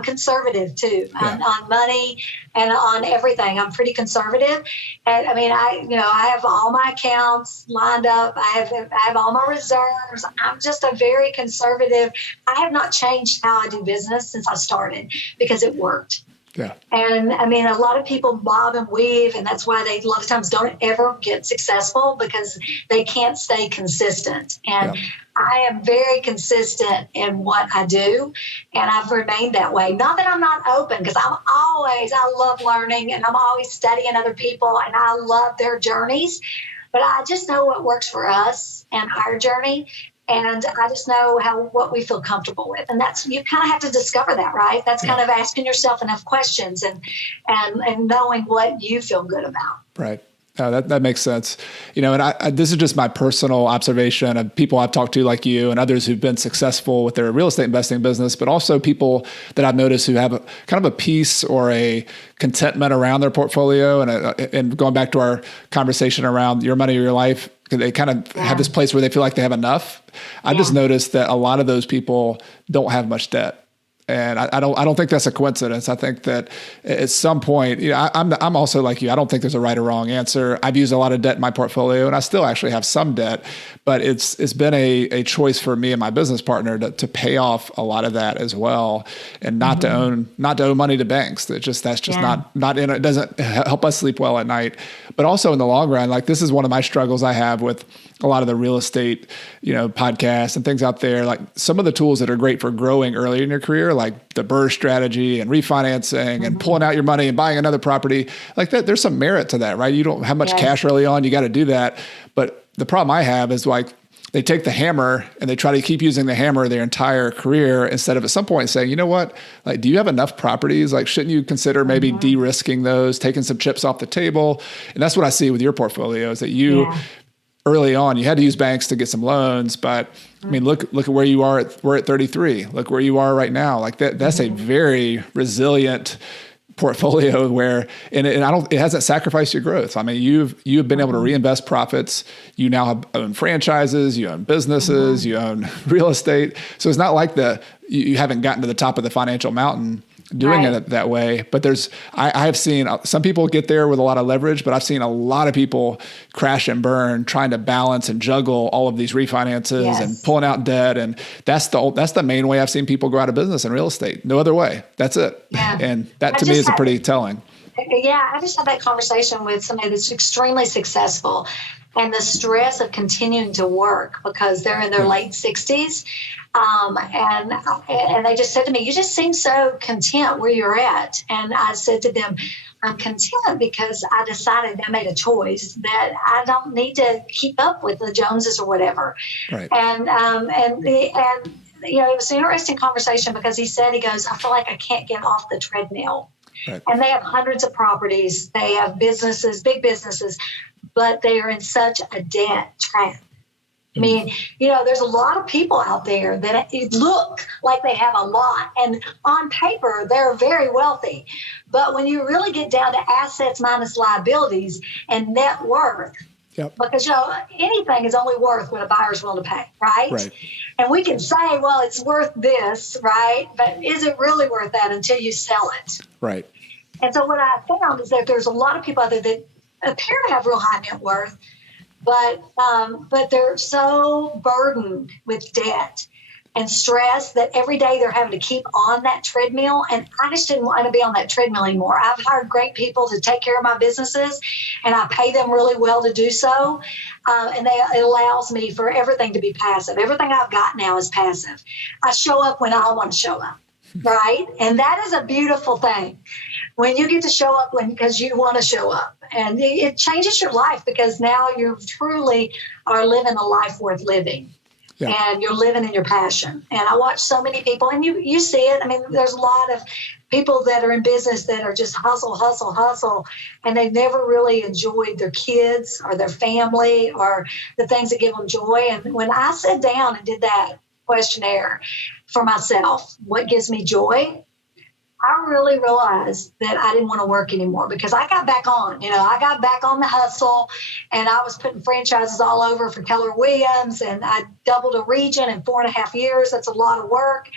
conservative too, on money and on everything. I'm pretty conservative. And I mean, I have all my accounts lined up. I have all my reserves. I'm just a very conservative. I have not changed how I do business since I started because it worked. Yeah. And I mean, a lot of people bob and weave, and that's why they a lot of times don't ever get successful, because they can't stay consistent. And I am very consistent in what I do, and I've remained that way. Not that I'm not open, because I love learning, and I'm always studying other people, and I love their journeys. But I just know what works for us and our journey. And I just know what we feel comfortable with. And you kind of have to discover that, right? That's kind of asking yourself enough questions and knowing what you feel good about. Right. That makes sense. And this is just my personal observation of people I've talked to like you and others who've been successful with their real estate investing business, but also people that I've noticed who have kind of a peace or a contentment around their portfolio. And going back to our conversation around your money or your life, they kind of have this place where they feel like they have enough. I just noticed that a lot of those people don't have much debt. And I don't think that's a coincidence. I think that at some point, I'm also like you. I don't think there's a right or wrong answer. I've used a lot of debt in my portfolio, and I still actually have some debt, but it's been a choice for me and my business partner to pay off a lot of that as well, and not to own money to banks. That's just not in it. Doesn't help us sleep well at night. But also in the long run, like, this is one of my struggles I have with a lot of the real estate, podcasts and things out there. Like, some of the tools that are great for growing early in your career, like the BRRRR strategy and refinancing and pulling out your money and buying another property, like that, there's some merit to that, right? You don't have much cash early on. You got to do that. But the problem I have is, like, they take the hammer and they try to keep using the hammer their entire career, instead of at some point saying, you know what, like, do you have enough properties? Like, shouldn't you consider maybe de-risking those, taking some chips off the table? And that's what I see with your portfolio, is that early on, you had to use banks to get some loans, but I mean, look at where you are. We're at 33. Look where you are right now. Like that's a very resilient portfolio where, and it hasn't sacrificed your growth. I mean, you've been able to reinvest profits. You now own franchises, you own businesses, you own real estate. So it's not like you haven't gotten to the top of the financial mountain doing it that way. But I have seen some people get there with a lot of leverage, but I've seen a lot of people crash and burn trying to balance and juggle all of these refinances and pulling out debt. And that's the main way I've seen people go out of business in real estate. No other way. That's it. Yeah. And that to me is pretty telling. Yeah. I just had that conversation with somebody that's extremely successful, and the stress of continuing to work because they're in their late 60s. And they just said to me, you just seem so content where you're at. And I said to them, I'm content because I decided I made a choice that I don't need to keep up with the Joneses or whatever. Right. And you know, it was an interesting conversation because he goes, I feel like I can't get off the treadmill. Right. And they have hundreds of properties. They have businesses, big businesses, but they are in such a debt trap. I mean, you know, there's a lot of people out there that look like they have a lot, and on paper, they're very wealthy. But when you really get down to assets minus liabilities and net worth, because, you know, anything is only worth what a buyer's willing to pay, right? And we can say, well, it's worth this, right? But is it really worth that until you sell it? Right. And so what I found is that there's a lot of people out there that appear to have real high net worth, but they're so burdened with debt and stress that every day they're having to keep on that treadmill. And I just didn't want to be on that treadmill anymore. I've hired great people to take care of my businesses, and I pay them really well to do so. And it allows me for everything to be passive. Everything I've got now is passive. I show up when I want to show up, right? And that is a beautiful thing. When you get to show up because you want to show up. And it changes your life because now you truly are living a life worth living. And you're living in your passion. And I watch so many people, and you see it. I mean, there's a lot of people that are in business that are just hustle, and they've never really enjoyed their kids or their family or the things that give them joy. And when I sat down and did that questionnaire for myself, what gives me joy? I really realized that I didn't want to work anymore because I got back on. You know, I got back on the hustle, and I was putting franchises all over for Keller Williams, and I doubled a region in 4.5 years. That's a lot of work.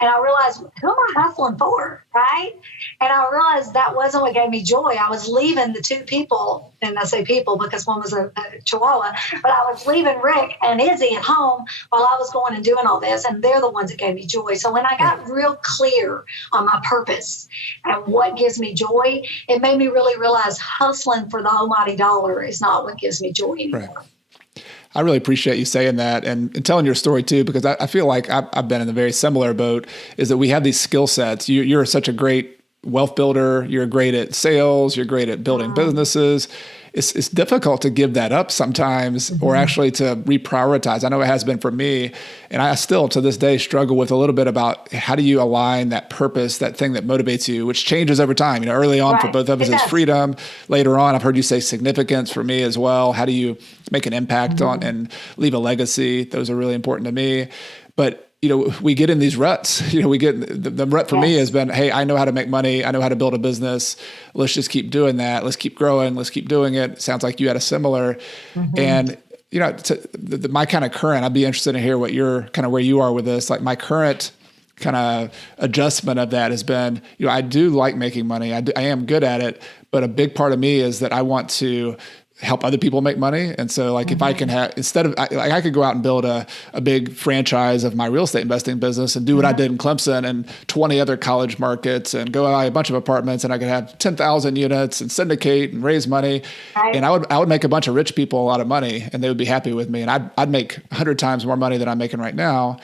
And I realized, who am I hustling for, right? And I realized that wasn't what gave me joy. I was leaving the two people, and I say people because one was a Chihuahua, but I was leaving Rick and Izzy at home while I was going and doing all this, and they're the ones that gave me joy. So when I got real clear on my purpose and what gives me joy, it made me really realize hustling for the almighty dollar is not what gives me joy anymore. Right. I really appreciate you saying that and telling your story too, because I feel like I've been in a very similar boat, is that we have these skill sets. You're such a great wealth builder. You're great at sales. You're great at building businesses. It's difficult to give that up sometimes or actually to reprioritize. I know it has been for me. And I still to this day struggle with a little bit about how do you align that purpose, that thing that motivates you, which changes over time. You know, early on for both of us is freedom. Later on, I've heard you say significance for me as well. How do you make an impact on and leave a legacy? Those are really important to me. But you know, we get in these ruts. You know, we get the rut for me has been, hey, I know how to make money. I know how to build a business. Let's just keep doing that. Let's keep growing. Let's keep doing it. Sounds like you had a similar. And, you know, my kind of current, I'd be interested to hear what you're kind of where you are with this. Like my current kind of adjustment of that has been, you know, I do like making money. I am good at it. But a big part of me is that I want to help other people make money. And so like if I can have, instead of, I could go out and build a big franchise of my real estate investing business and do what I did in Clemson and 20 other college markets and go buy a bunch of apartments, and I could have 10,000 units and syndicate and raise money. And I would make a bunch of rich people a lot of money, and they would be happy with me. And I'd make 100 times more money than I'm making right now.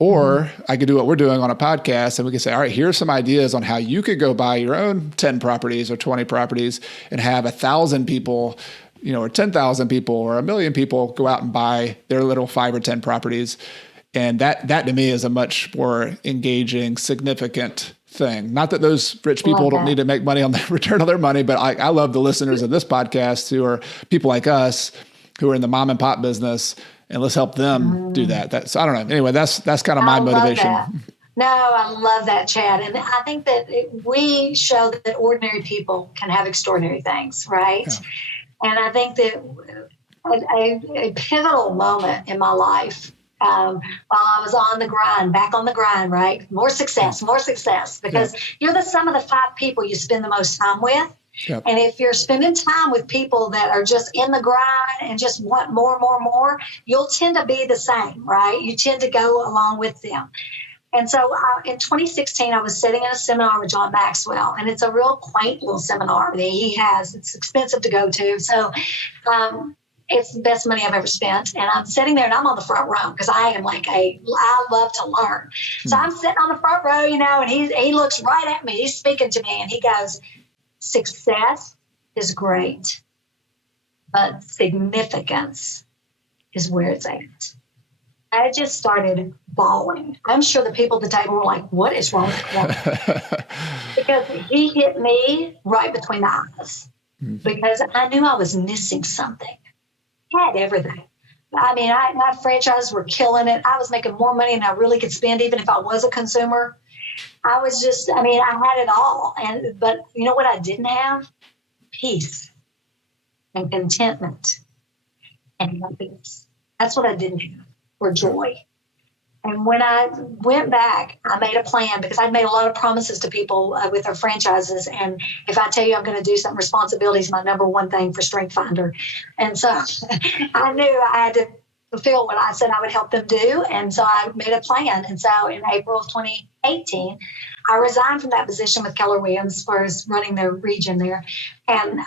Or I could do what we're doing on a podcast, and we could say, all right, here's some ideas on how you could go buy your own 10 properties or 20 properties and have 1,000 people, you know, or 10,000 people or 1 million people go out and buy their little 5 or 10 properties. And that to me is a much more engaging, significant thing. Not that those rich people don't need to make money on the return of their money, but I love the listeners of this podcast who are people like us who are in the mom and pop business, and let's help them do that. So I don't know. Anyway, that's kind of my motivation. Love that. No, I love that, Chad. And I think that we show that ordinary people can have extraordinary things, right? Yeah. And I think that a pivotal moment in my life, while I was on the grind, back on the grind, right? More success, because you're the sum of the 5 people you spend the most time with. Yep. And if you're spending time with people that are just in the grind and just want more, you'll tend to be the same, right? You tend to go along with them. And so in 2016, I was sitting in a seminar with John Maxwell, and it's a real quaint little seminar that he has. It's expensive to go to. So it's the best money I've ever spent. And I'm sitting there and I'm on the front row because I love to learn. So I'm sitting on the front row, and he looks right at me. He's speaking to me and he goes, "Success is great, but significance is where it's at." I just started bawling. I'm sure the people at the table were like, "What is wrong with you?" Because he hit me right between the eyes because I knew I was missing something. I had everything. I mean, my franchises were killing it. I was making more money than I really could spend, even if I was a consumer. I had it all. But you know what I didn't have? Peace and contentment and happiness. That's what I didn't have, or joy. And when I went back, I made a plan because I'd made a lot of promises to people with their franchises. And if I tell you I'm going to do something, responsibility is my number one thing for Strength Finder. And so I knew I had to fulfill what I said I would help them do. And so I made a plan. And so in April of 2018, I resigned from that position with Keller Williams for running their region there. And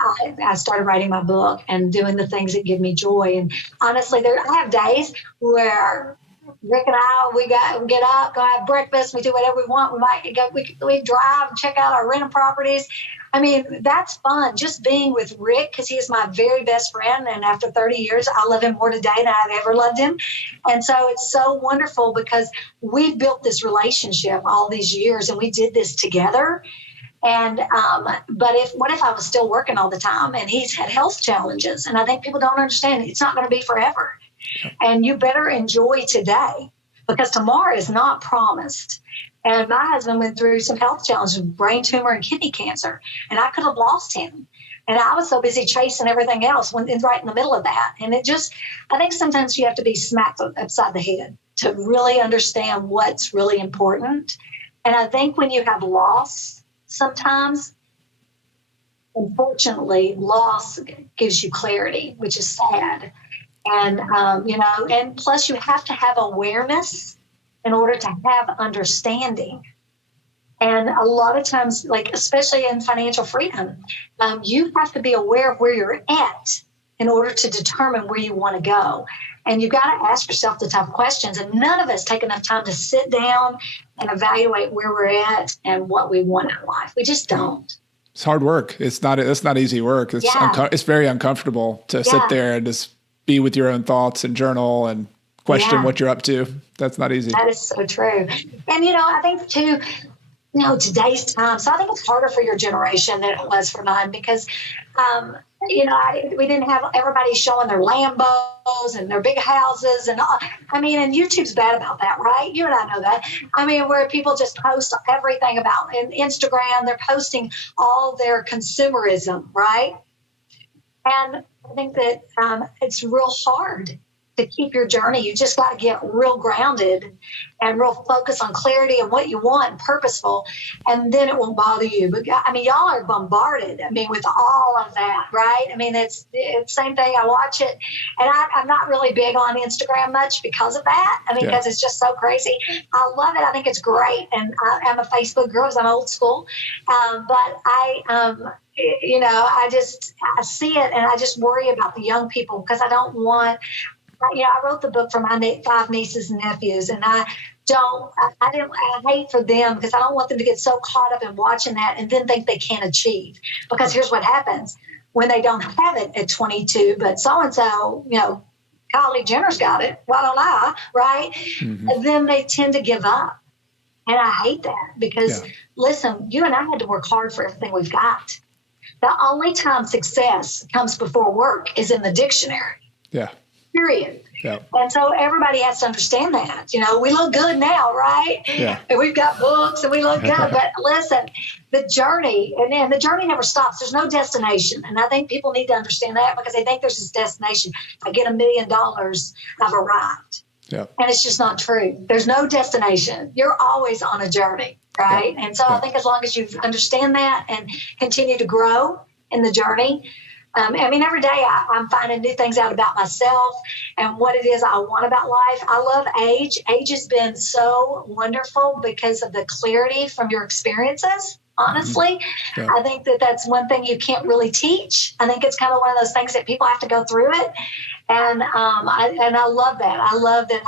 I started writing my book and doing the things that give me joy. And honestly, I have days where Rick and I, we get up, go have breakfast, we do whatever we want. We might go, we drive and check out our rental properties. I mean, that's fun. Just being with Rick, because he is my very best friend. And after 30 years, I love him more today than I've ever loved him. And so it's so wonderful because we've built this relationship all these years and we did this together. And but what if I was still working all the time and he's had health challenges? And I think people don't understand it's not going to be forever. And you better enjoy today because tomorrow is not promised. And my husband went through some health challenges, brain tumor and kidney cancer, and I could have lost him. And I was so busy chasing everything else when it's right in the middle of that. And I think sometimes you have to be smacked upside the head to really understand what's really important. And I think when you have loss, sometimes, unfortunately, loss gives you clarity, which is sad. And, and plus you have to have awareness in order to have understanding. And a lot of times, like, especially in financial freedom, you have to be aware of where you're at in order to determine where you want to go. And you've got to ask yourself the tough questions. And none of us take enough time to sit down and evaluate where we're at and what we want in life. We just don't. It's hard work. It's not easy work. It's very uncomfortable to sit there and just be with your own thoughts and journal and question what you're up to. That's not easy. That is so true. And, I think too, today's time. So I think it's harder for your generation than it was for mine because, we didn't have everybody showing their Lambos and their big houses and all. I mean, and YouTube's bad about that, right? You and I know that. I mean, where people just post everything about in Instagram, they're posting all their consumerism, right? And I think that it's real hard to keep your journey. You just got to get real grounded and real focus on clarity and what you want and purposeful, and then it won't bother you. But I mean, y'all are bombarded. I mean, with all of that, right? I mean, it's the same thing. I watch it, and I'm not really big on Instagram much because of that. I mean, because it's just so crazy. I love it. I think it's great, and I'm a Facebook girl because I'm old school. But I see it, and I just worry about the young people because I don't want. I wrote the book for my 5 nieces and nephews, and I hate for them because I don't want them to get so caught up in watching that and then think they can't achieve. Because here's what happens when they don't have it at 22, but so-and-so, Kylie Jenner's got it. Why don't I? Right? Mm-hmm. And then they tend to give up. And I hate that because, listen, you and I had to work hard for everything we've got. The only time success comes before work is in the dictionary. Yeah. Period. Yeah. And so everybody has to understand that. We look good now, right? Yeah. And we've got books and we look good. But listen, the journey, and the journey never stops. There's no destination. And I think people need to understand that, because they think there's this destination. If I get $1 million, I've arrived. Yeah. And it's just not true. There's no destination. You're always on a journey, right? Yeah. And so I think as long as you understand that and continue to grow in the journey, every day I'm finding new things out about myself and what it is I want about life. I love age. Age has been so wonderful because of the clarity from your experiences. Honestly, Yeah. I think that's one thing you can't really teach. I think it's kind of one of those things that people have to go through it. And I love that. I love that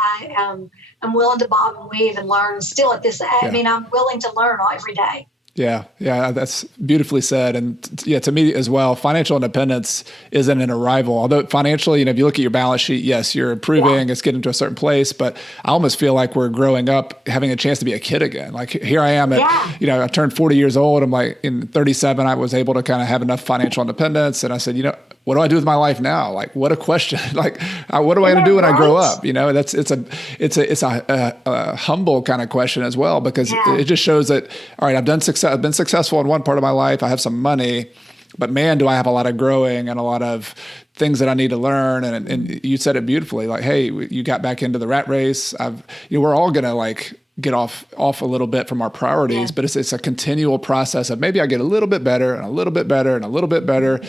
I'm willing to bob and weave and learn still at this. I'm willing to learn every day. Yeah, that's beautifully said. And to me as well, financial independence isn't an arrival. Although financially, if you look at your balance sheet, yes, you're improving, it's getting to a certain place, but I almost feel like we're growing up, having a chance to be a kid again. Like here I am at, I turned 40 years old. I'm like in 37, I was able to kind of have enough financial independence. And I said, what do I do with my life now? Like, what a question! Like, what am I going to do when I grow up? It's a humble kind of question as well, because it just shows that, all right, I've been successful in one part of my life. I have some money, but man, do I have a lot of growing and a lot of things that I need to learn. And you said it beautifully. Like, hey, you got back into the rat race. We're all going to get off a little bit from our priorities, but it's a continual process of maybe I get a little bit better and a little bit better and a little bit better.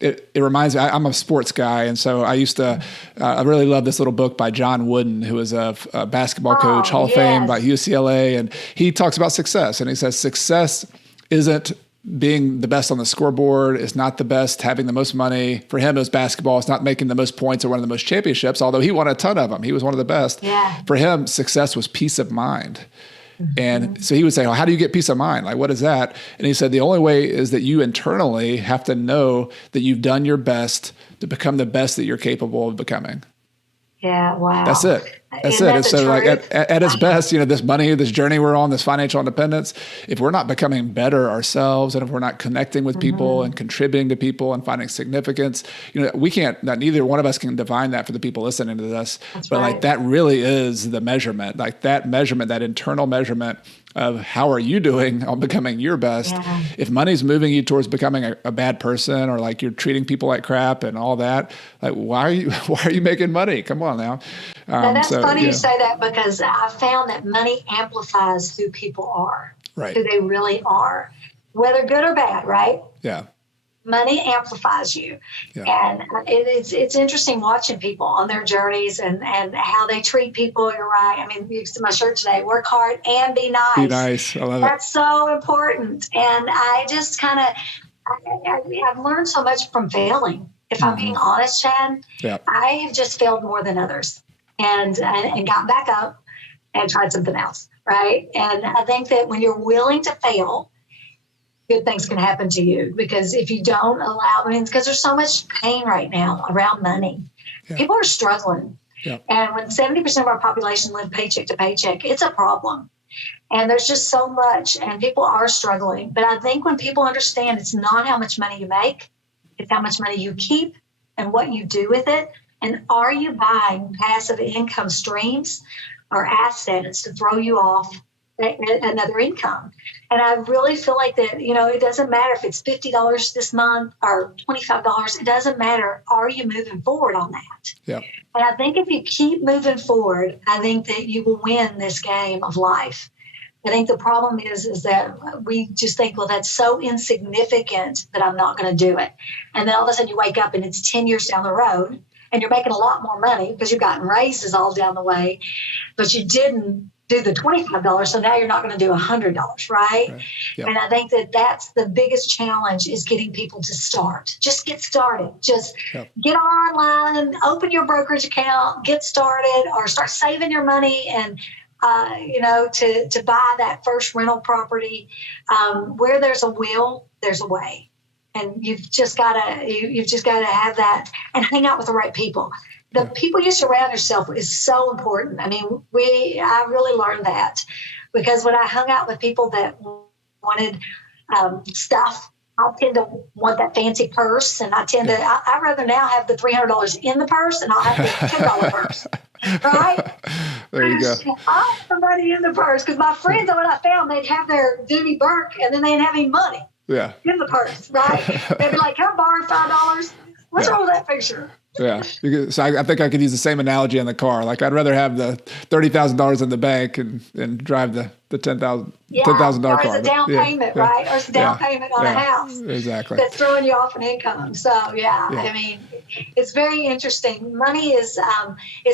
It reminds me, I'm a sports guy. And so I used to, I really love this little book by John Wooden, who is a basketball coach, Hall of Fame by UCLA. And he talks about success. And he says, success isn't being the best on the scoreboard. It's not the best having the most money. For him, it was basketball. It's not making the most points or one of the most championships, although he won a ton of them. He was one of the best. Yeah. For him, success was peace of mind. And so he would say, well, how do you get peace of mind? Like, what is that? And he said, the only way is that you internally have to know that you've done your best to become the best that you're capable of becoming. Yeah. Wow. That's it. That's it. And so at its best, this money, this journey we're on, this financial independence, if we're not becoming better ourselves, and if we're not connecting with people and contributing to people and finding significance, we can't, neither one of us can define that for the people listening to this. That's but right. that really is the measurement, that measurement, that internal measurement of how are you doing on becoming your best. Yeah. If money's moving you towards becoming a bad person, or like you're treating people like crap and all that, like, why are you making money? Come on now. Now that's funny you say that, because I found that money amplifies who people are, right? Who they really are, whether good or bad, right? Yeah. Money amplifies you. Yeah. And it's interesting watching people on their journeys and how they treat people. You're right. You see my shirt today, work hard and be nice. Be nice. I love it. That's so important. And I just I've learned so much from failing. If I'm being honest, Chad, I have just failed more than others and got back up and tried something else. Right. And I think that when you're willing to fail, good things can happen to you, because if you don't allow, because there's so much pain right now around money. Yeah. People are struggling. Yeah. And when 70% of our population live paycheck to paycheck, it's a problem. And there's just so much, and people are struggling. But I think when people understand it's not how much money you make, it's how much money you keep and what you do with it. And are you buying passive income streams or assets to throw you off another income? And I really feel like that, it doesn't matter if it's $50 this month or $25. It doesn't matter. Are you moving forward on that? Yeah. And I think if you keep moving forward, I think that you will win this game of life. I think the problem is that we just think, well, that's so insignificant that I'm not going to do it. And then all of a sudden you wake up and it's 10 years down the road and you're making a lot more money because you've gotten raises all down the way, but you didn't do the $25. So now you're not going to do $100, right? Yep. And I think that that's the biggest challenge, is getting people to start. Just get started. Just get online, open your brokerage account, get started, or start saving your money and to buy that first rental property. Where there's a will, there's a way. And you've just got to have that and hang out with the right people. The people you surround yourself with is so important. I really learned that, because when I hung out with people that wanted stuff, I tend to want that fancy purse, and I'd rather now have the $300 in the purse, and I'll have the $10 purse. Right? There you go. I have the money in the purse because my friends, when I found, they'd have their Dooney Burke and then they didn't have any money in the purse, right? They'd be like, can I borrow $5? What's wrong with that picture? Yeah. So I think I could use the same analogy in the car. Like I'd rather have the $30,000 in the bank and drive the $10,000 car. Or it's a down payment, right? Or it's a down payment on a house. Exactly. That's throwing you off an income. So I mean, it's very interesting. Money is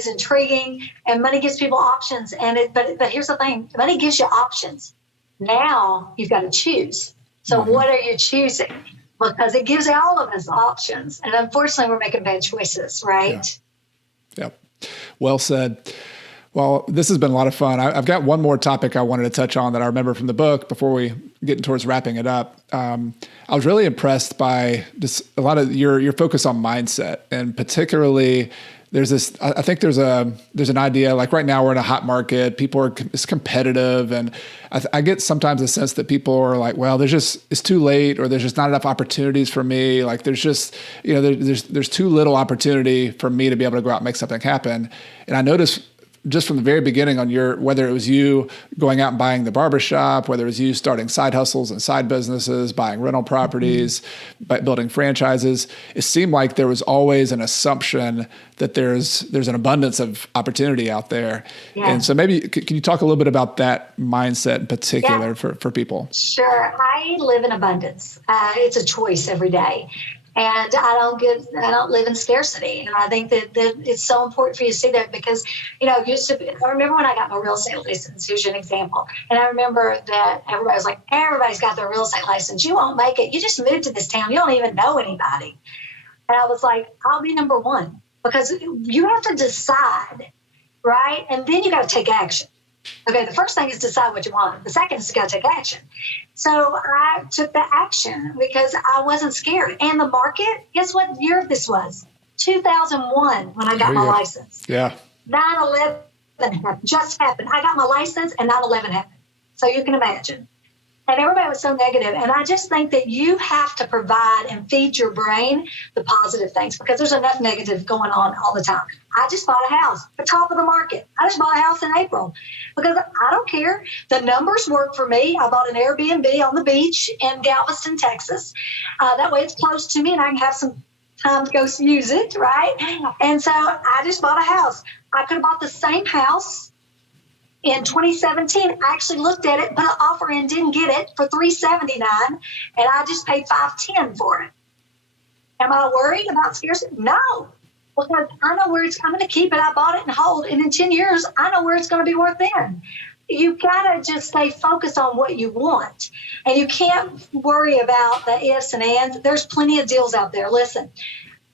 intriguing, and money gives people options. But here's the thing: money gives you options. Now you've got to choose. So what are you choosing? Because it gives all of us options. And unfortunately, we're making bad choices, right? Yeah. Yep. Well said. Well, this has been a lot of fun. I've got one more topic I wanted to touch on that I remember from the book before we get towards wrapping it up. I was really impressed by just a lot of your focus on mindset, and particularly I think there's an idea, like right now we're in a hot market, it's competitive. And I get sometimes a sense that people are like, well, it's too late, or there's just not enough opportunities for me. Like there's just, there's too little opportunity for me to be able to go out and make something happen. And I noticed just from the very beginning on whether it was you going out and buying the barbershop, whether it was you starting side hustles and side businesses, buying rental properties, building franchises, it seemed like there was always an assumption that there's an abundance of opportunity out there. Yeah. And so maybe, can you talk a little bit about that mindset in particular for people? Sure. I live in abundance. It's a choice every day. And I don't live in scarcity. And I think that it's so important for you to see that because, I remember when I got my real estate license, here's an example. And I remember that everybody was like, everybody's got their real estate license. You won't make it. You just moved to this town. You don't even know anybody. And I was like, I'll be number one, because you have to decide, right? And then you got to take action. Okay, the first thing is decide what you want. The second is you got to take action. So I took the action because I wasn't scared. And the market, guess what year this was? 2001 when I got my license. Yeah. 9/11 just happened. I got my license and 9/11 happened. So you can imagine. And everybody was so negative. And I just think that you have to provide and feed your brain the positive things, because there's enough negative going on all the time. I just bought a house, the top of the market. I just bought a house in April because I don't care. The numbers work for me. I bought an Airbnb on the beach in Galveston, Texas. That way it's close to me and I can have some time to go use it, right? And so I just bought a house. I could have bought the same house in 2017. I actually looked at it, put an offer in, didn't get it, for $379, and I just paid $510 for it. Am I worried about scarcity? No, because I know where it's coming to keep it. I bought it and hold, and in 10 years, I know where it's going to be worth then. You got to just stay focused on what you want, and you can't worry about the ifs and ands. There's plenty of deals out there. Listen,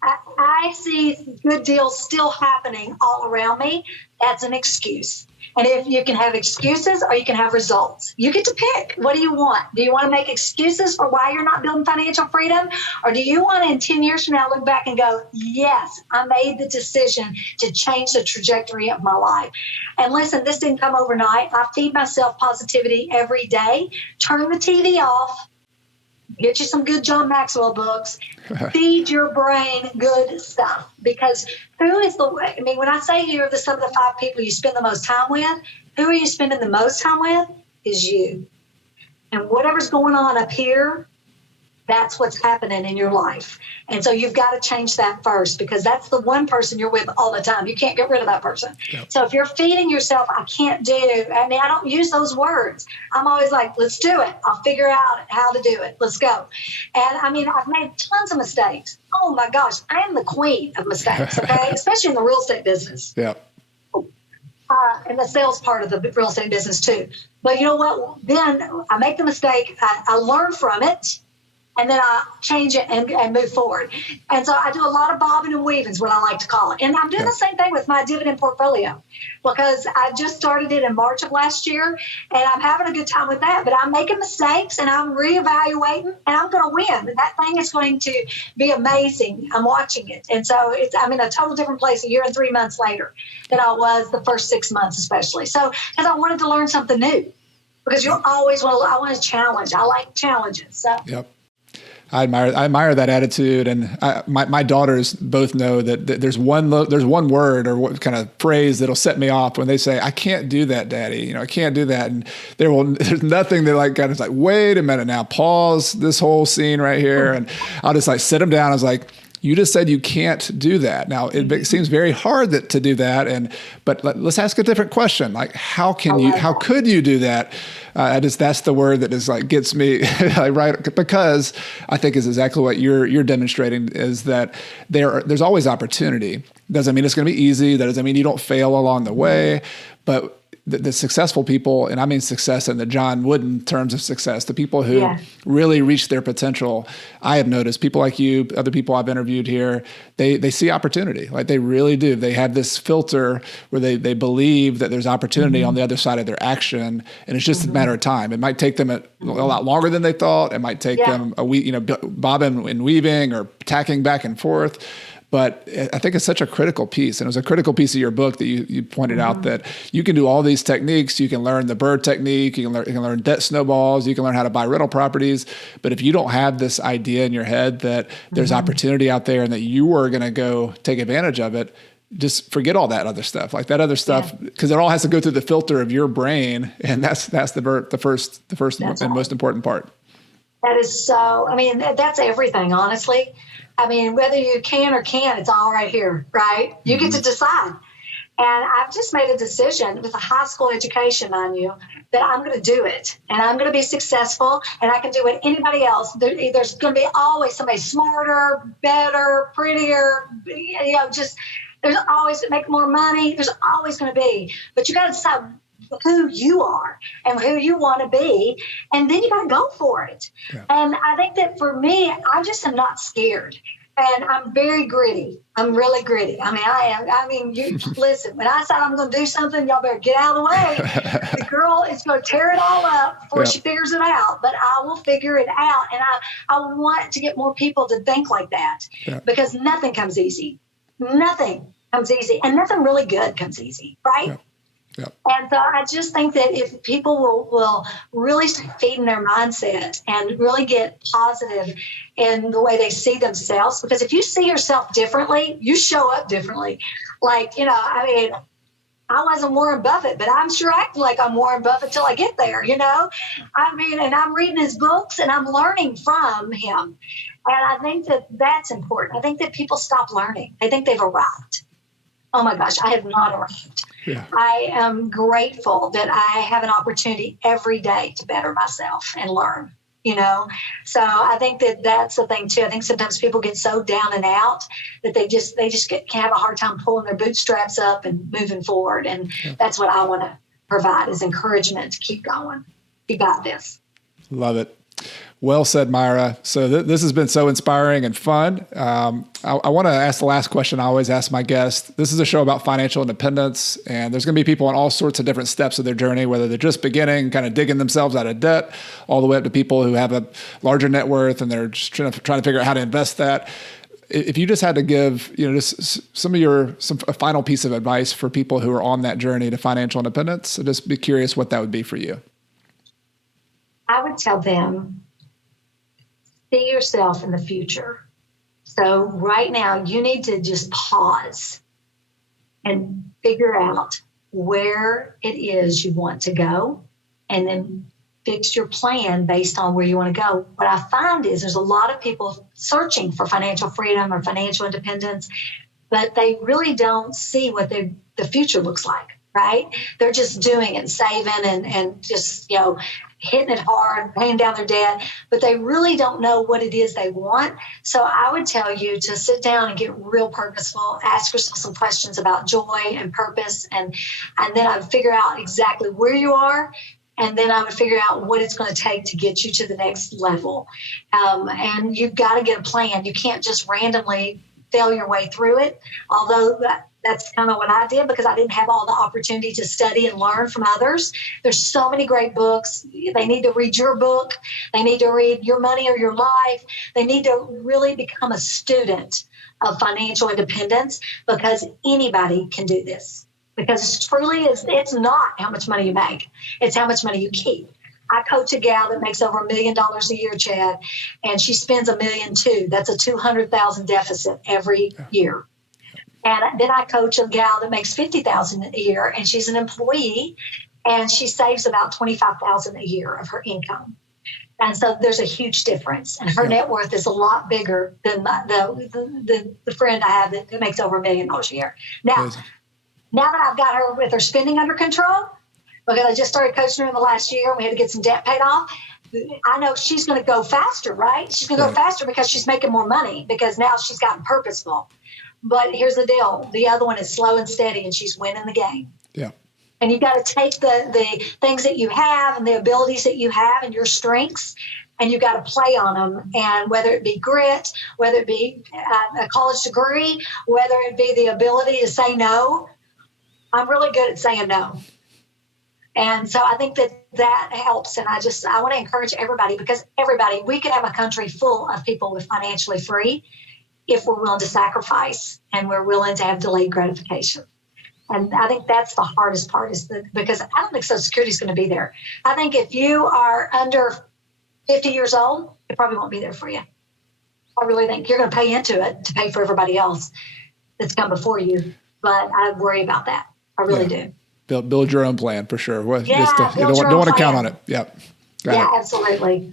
I see good deals still happening all around me. That's an excuse. And if you can have excuses or you can have results, you get to pick. What do you want? Do you want to make excuses for why you're not building financial freedom? Or do you want to, in 10 years from now, look back and go, yes, I made the decision to change the trajectory of my life? And listen, this didn't come overnight. I feed myself positivity every day. Turn the TV off. Get you some good John Maxwell books. Feed your brain good stuff. Because when I say you're some of the 5 people you spend the most time with, who are you spending the most time with is you. And whatever's going on up here, that's what's happening in your life. And so you've got to change that first, because that's the one person you're with all the time. You can't get rid of that person. Yep. So if you're feeding yourself, I don't use those words. I'm always like, let's do it. I'll figure out how to do it. Let's go. And I've made tons of mistakes. Oh my gosh, I am the queen of mistakes, okay? Especially in the real estate business. Yeah. And the sales part of the real estate business too. But you know what? Then I make the mistake. I learn from it. And then I change it and move forward. And so I do a lot of bobbing and weaving is what I like to call it. And I'm doing the same thing with my dividend portfolio, because I just started it in March of last year, and I'm having a good time with that. But I'm making mistakes and I'm reevaluating, and I'm going to win. That thing is going to be amazing. I'm watching it. And so I'm in a total different place a year and 3 months later than I was the first 6 months, especially. So because I wanted to learn something new, because I want to challenge. I like challenges. So. Yep. I admire that attitude, and my daughters both know that there's one word or what kind of phrase that'll set me off when they say, "I can't do that, Daddy." I can't do that, and there's nothing that like kind of like, wait a minute now, pause this whole scene right here, and I'll just like sit them down. I was like, you just said you can't do that. Now it seems very hard to do that, but let's ask a different question. Like, how could you do that? That's the word that is like gets me right, because I think is exactly what you're demonstrating, is that there's always opportunity. Doesn't mean it's going to be easy. That doesn't mean you don't fail along the way, but the successful people, and I mean success in the John Wooden terms of success, the people who really reach their potential, I have noticed, people like you, other people I've interviewed here, they see opportunity. Like they really do. They have this filter where they believe that there's opportunity on the other side of their action, and it's just a matter of time. It might take them a lot longer than they thought. It might take them a week, bobbing and weaving or tacking back and forth. But I think it's such a critical piece. And it was a critical piece of your book that you pointed out that you can do all these techniques. You can learn the BRRRR technique. You can learn debt snowballs. You can learn how to buy rental properties. But if you don't have this idea in your head that there's opportunity out there and that you are going to go take advantage of it, just forget all that other stuff. Like that other stuff, because it all has to go through the filter of your brain. And that's the first and most important part. That is so, that's everything, honestly. Whether you can or can't, it's all right here, right? You get to decide. And I've just made a decision with a high school education on you that I'm going to do it, and I'm going to be successful, and I can do what anybody else. There's going to be always somebody smarter, better, prettier, there's always make more money. There's always going to be, but you got to decide who you are and who you want to be, and then you got to go for it. Yeah. And I think that for me, I just am not scared, and I'm very gritty. I'm really gritty. I am. You listen. When I said I'm going to do something, y'all better get out of the way. The girl is going to tear it all up before she figures it out, but I will figure it out, and I want to get more people to think like that, because nothing comes easy. Nothing comes easy, and nothing really good comes easy, right? Yeah. Yep. And so I just think that if people will really start feeding their mindset and really get positive in the way they see themselves, because if you see yourself differently, you show up differently. I wasn't Warren Buffett, but I'm sure acting like I'm Warren Buffett till I get there, and I'm reading his books and I'm learning from him. And I think that that's important. I think that people stop learning. They think they've arrived. Oh my gosh, I have not arrived. Yeah. I am grateful that I have an opportunity every day to better myself and learn, So I think that that's the thing too. I think sometimes people get so down and out that they just can have a hard time pulling their bootstraps up and moving forward. And that's what I want to provide, is encouragement to keep going. You got this. Love it. Well said, Myra. So this has been so inspiring and fun. I want to ask the last question I always ask my guests. This is a show about financial independence, and there's going to be people on all sorts of different steps of their journey, whether they're just beginning, kind of digging themselves out of debt, all the way up to people who have a larger net worth and they're just trying to figure out how to invest that. If you just had to give, just some a final piece of advice for people who are on that journey to financial independence, I'd just be curious what that would be for you. I would tell them, see yourself in the future. So right now, you need to just pause and figure out where it is you want to go, and then fix your plan based on where you want to go. What I find is there's a lot of people searching for financial freedom or financial independence, but they really don't see what the future looks like, right? They're just doing it, saving and just, hitting it hard, paying down their debt, but they really don't know what it is they want. So I would tell you to sit down and get real purposeful, ask yourself some questions about joy and purpose, and then I would figure out exactly where you are, and then I would figure out what it's going to take to get you to the next level. And you've got to get a plan. You can't just randomly fail your way through it, although that's kind of what I did, because I didn't have all the opportunity to study and learn from others. There's so many great books. They need to read your book. They need to read Your Money or Your Life. They need to really become a student of financial independence, because anybody can do this. Because it's not how much money you make. It's how much money you keep. I coach a gal that makes over $1 million a year, Chad, and she spends $1.2 million. That's a $200,000 deficit every year. And then I coach a gal that makes $50,000 a year, and she's an employee, and she saves about $25,000 a year of her income. And so there's a huge difference, and her net worth is a lot bigger than the friend I have that makes over $1 million a year. Now that I've got her with her spending under control, because I just started coaching her in the last year, and we had to get some debt paid off. I know she's going to go faster, right? She's going to go faster because she's making more money, because now she's gotten purposeful. But here's the deal: the other one is slow and steady, and she's winning the game. Yeah. And you've got to take the things that you have and the abilities that you have and your strengths, and you've got to play on them. And whether it be grit, whether it be a college degree, whether it be the ability to say no, I'm really good at saying no. And so I think that helps. And I want to encourage everybody, because we could have a country full of people with financially free if we're willing to sacrifice and we're willing to have delayed gratification. And I think that's the hardest part, because I don't think Social Security is going to be there. I think if you are under 50 years old, it probably won't be there for you. I really think you're going to pay into it to pay for everybody else that's come before you. But I worry about that. I really do. Build your own plan for sure. You don't want to count on it. Yep. Absolutely.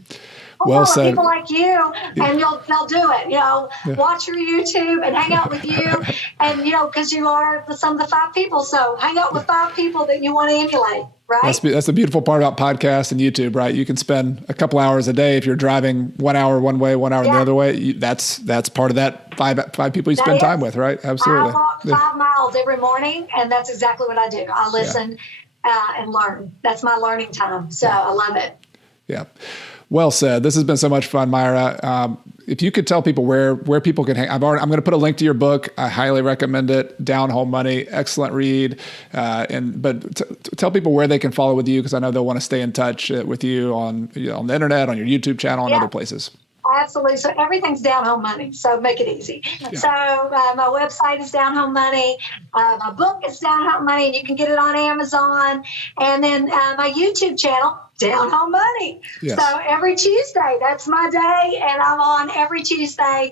Well said. People like you, and they'll do it. Watch your YouTube and hang out with you, and because you are some of the 5 people. So hang out with 5 people that you want to emulate. Right. That's the beautiful part about podcasts and YouTube, right? You can spend a couple hours a day if you're driving 1 hour one way, 1 hour the other way. That's part of that 5 people you spend time with, right? Absolutely. I walk 5 miles every morning, and that's exactly what I do. I listen and learn. That's my learning time. So I love it. Yeah. Well said. This has been so much fun, Myra. If you could tell people where people can hang, I'm going to put a link to your book. I highly recommend it. Down Home Money, excellent read. But tell people where they can follow with you, because I know they'll want to stay in touch with you on the internet, on your YouTube channel, and other places. Absolutely. So everything's Down Home Money. So make it easy. Yeah. So my website is Down Home Money. My book is Down Home Money, and you can get it on Amazon. And then my YouTube channel, Down Home Money. Yes. So every Tuesday, that's my day, and I'm on every Tuesday,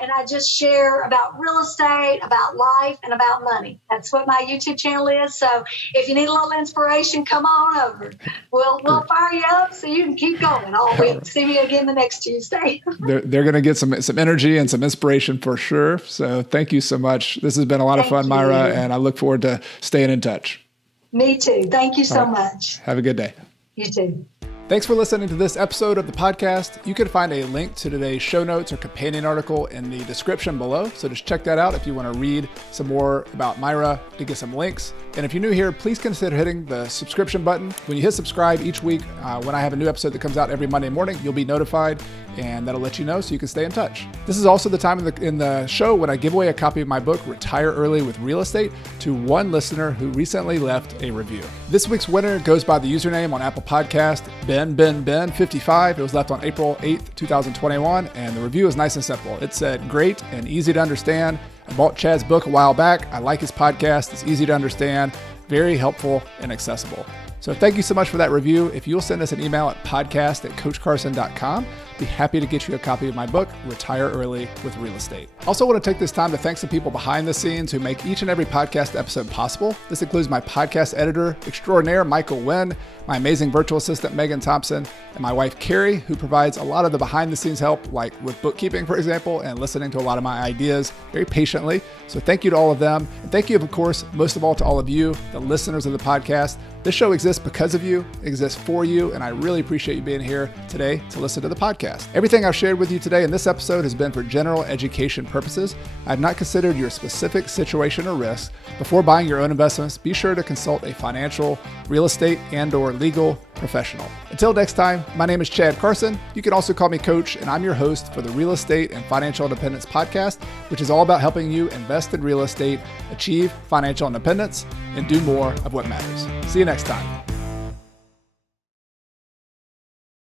and I just share about real estate, about life, and about money. That's what my YouTube channel is. So if you need a little inspiration, come on over. We'll fire you up so you can keep going all week. See me again the next Tuesday. They're going to get some energy and some inspiration for sure. So thank you so much. This has been a lot of fun, Myra, and I look forward to staying in touch. Me too. Thank you so much. Have a good day. You too. Thanks for listening to this episode of the podcast. You can find a link to today's show notes or companion article in the description below. So just check that out if you want to read some more about Myra, to get some links. And if you're new here, please consider hitting the subscription button. When you hit subscribe each week, when I have a new episode that comes out every Monday morning, you'll be notified, and that'll let you know so you can stay in touch. This is also the time in the show when I give away a copy of my book, Retire Early with Real Estate, to one listener who recently left a review. This week's winner goes by the username on Apple Podcast, Ben55. It was left on April 8th, 2021, and the review is nice and simple. It said, "Great and easy to understand. I bought Chad's book a while back. I like his podcast. It's easy to understand, very helpful and accessible." So thank you so much for that review. If you'll send us an email at podcast@coachcarson.com, be happy to get you a copy of my book, Retire Early with Real Estate. Also want to take this time to thank some people behind the scenes who make each and every podcast episode possible. This includes my podcast editor extraordinaire, Michael Wynn, my amazing virtual assistant, Megan Thompson, and my wife, Carrie, who provides a lot of the behind the scenes help, like with bookkeeping, for example, and listening to a lot of my ideas very patiently. So thank you to all of them. And thank you, of course, most of all to all of you, the listeners of the podcast. This show exists because of you, exists for you, and I really appreciate you being here today to listen to the podcast. Everything I've shared with you today in this episode has been for general education purposes. I've not considered your specific situation or risk. Before buying your own investments, be sure to consult a financial, real estate, and/or legal professional. Until next time, my name is Chad Carson. You can also call me Coach, and I'm your host for the Real Estate and Financial Independence podcast, which is all about helping you invest in real estate, achieve financial independence, and do more of what matters. See you next time.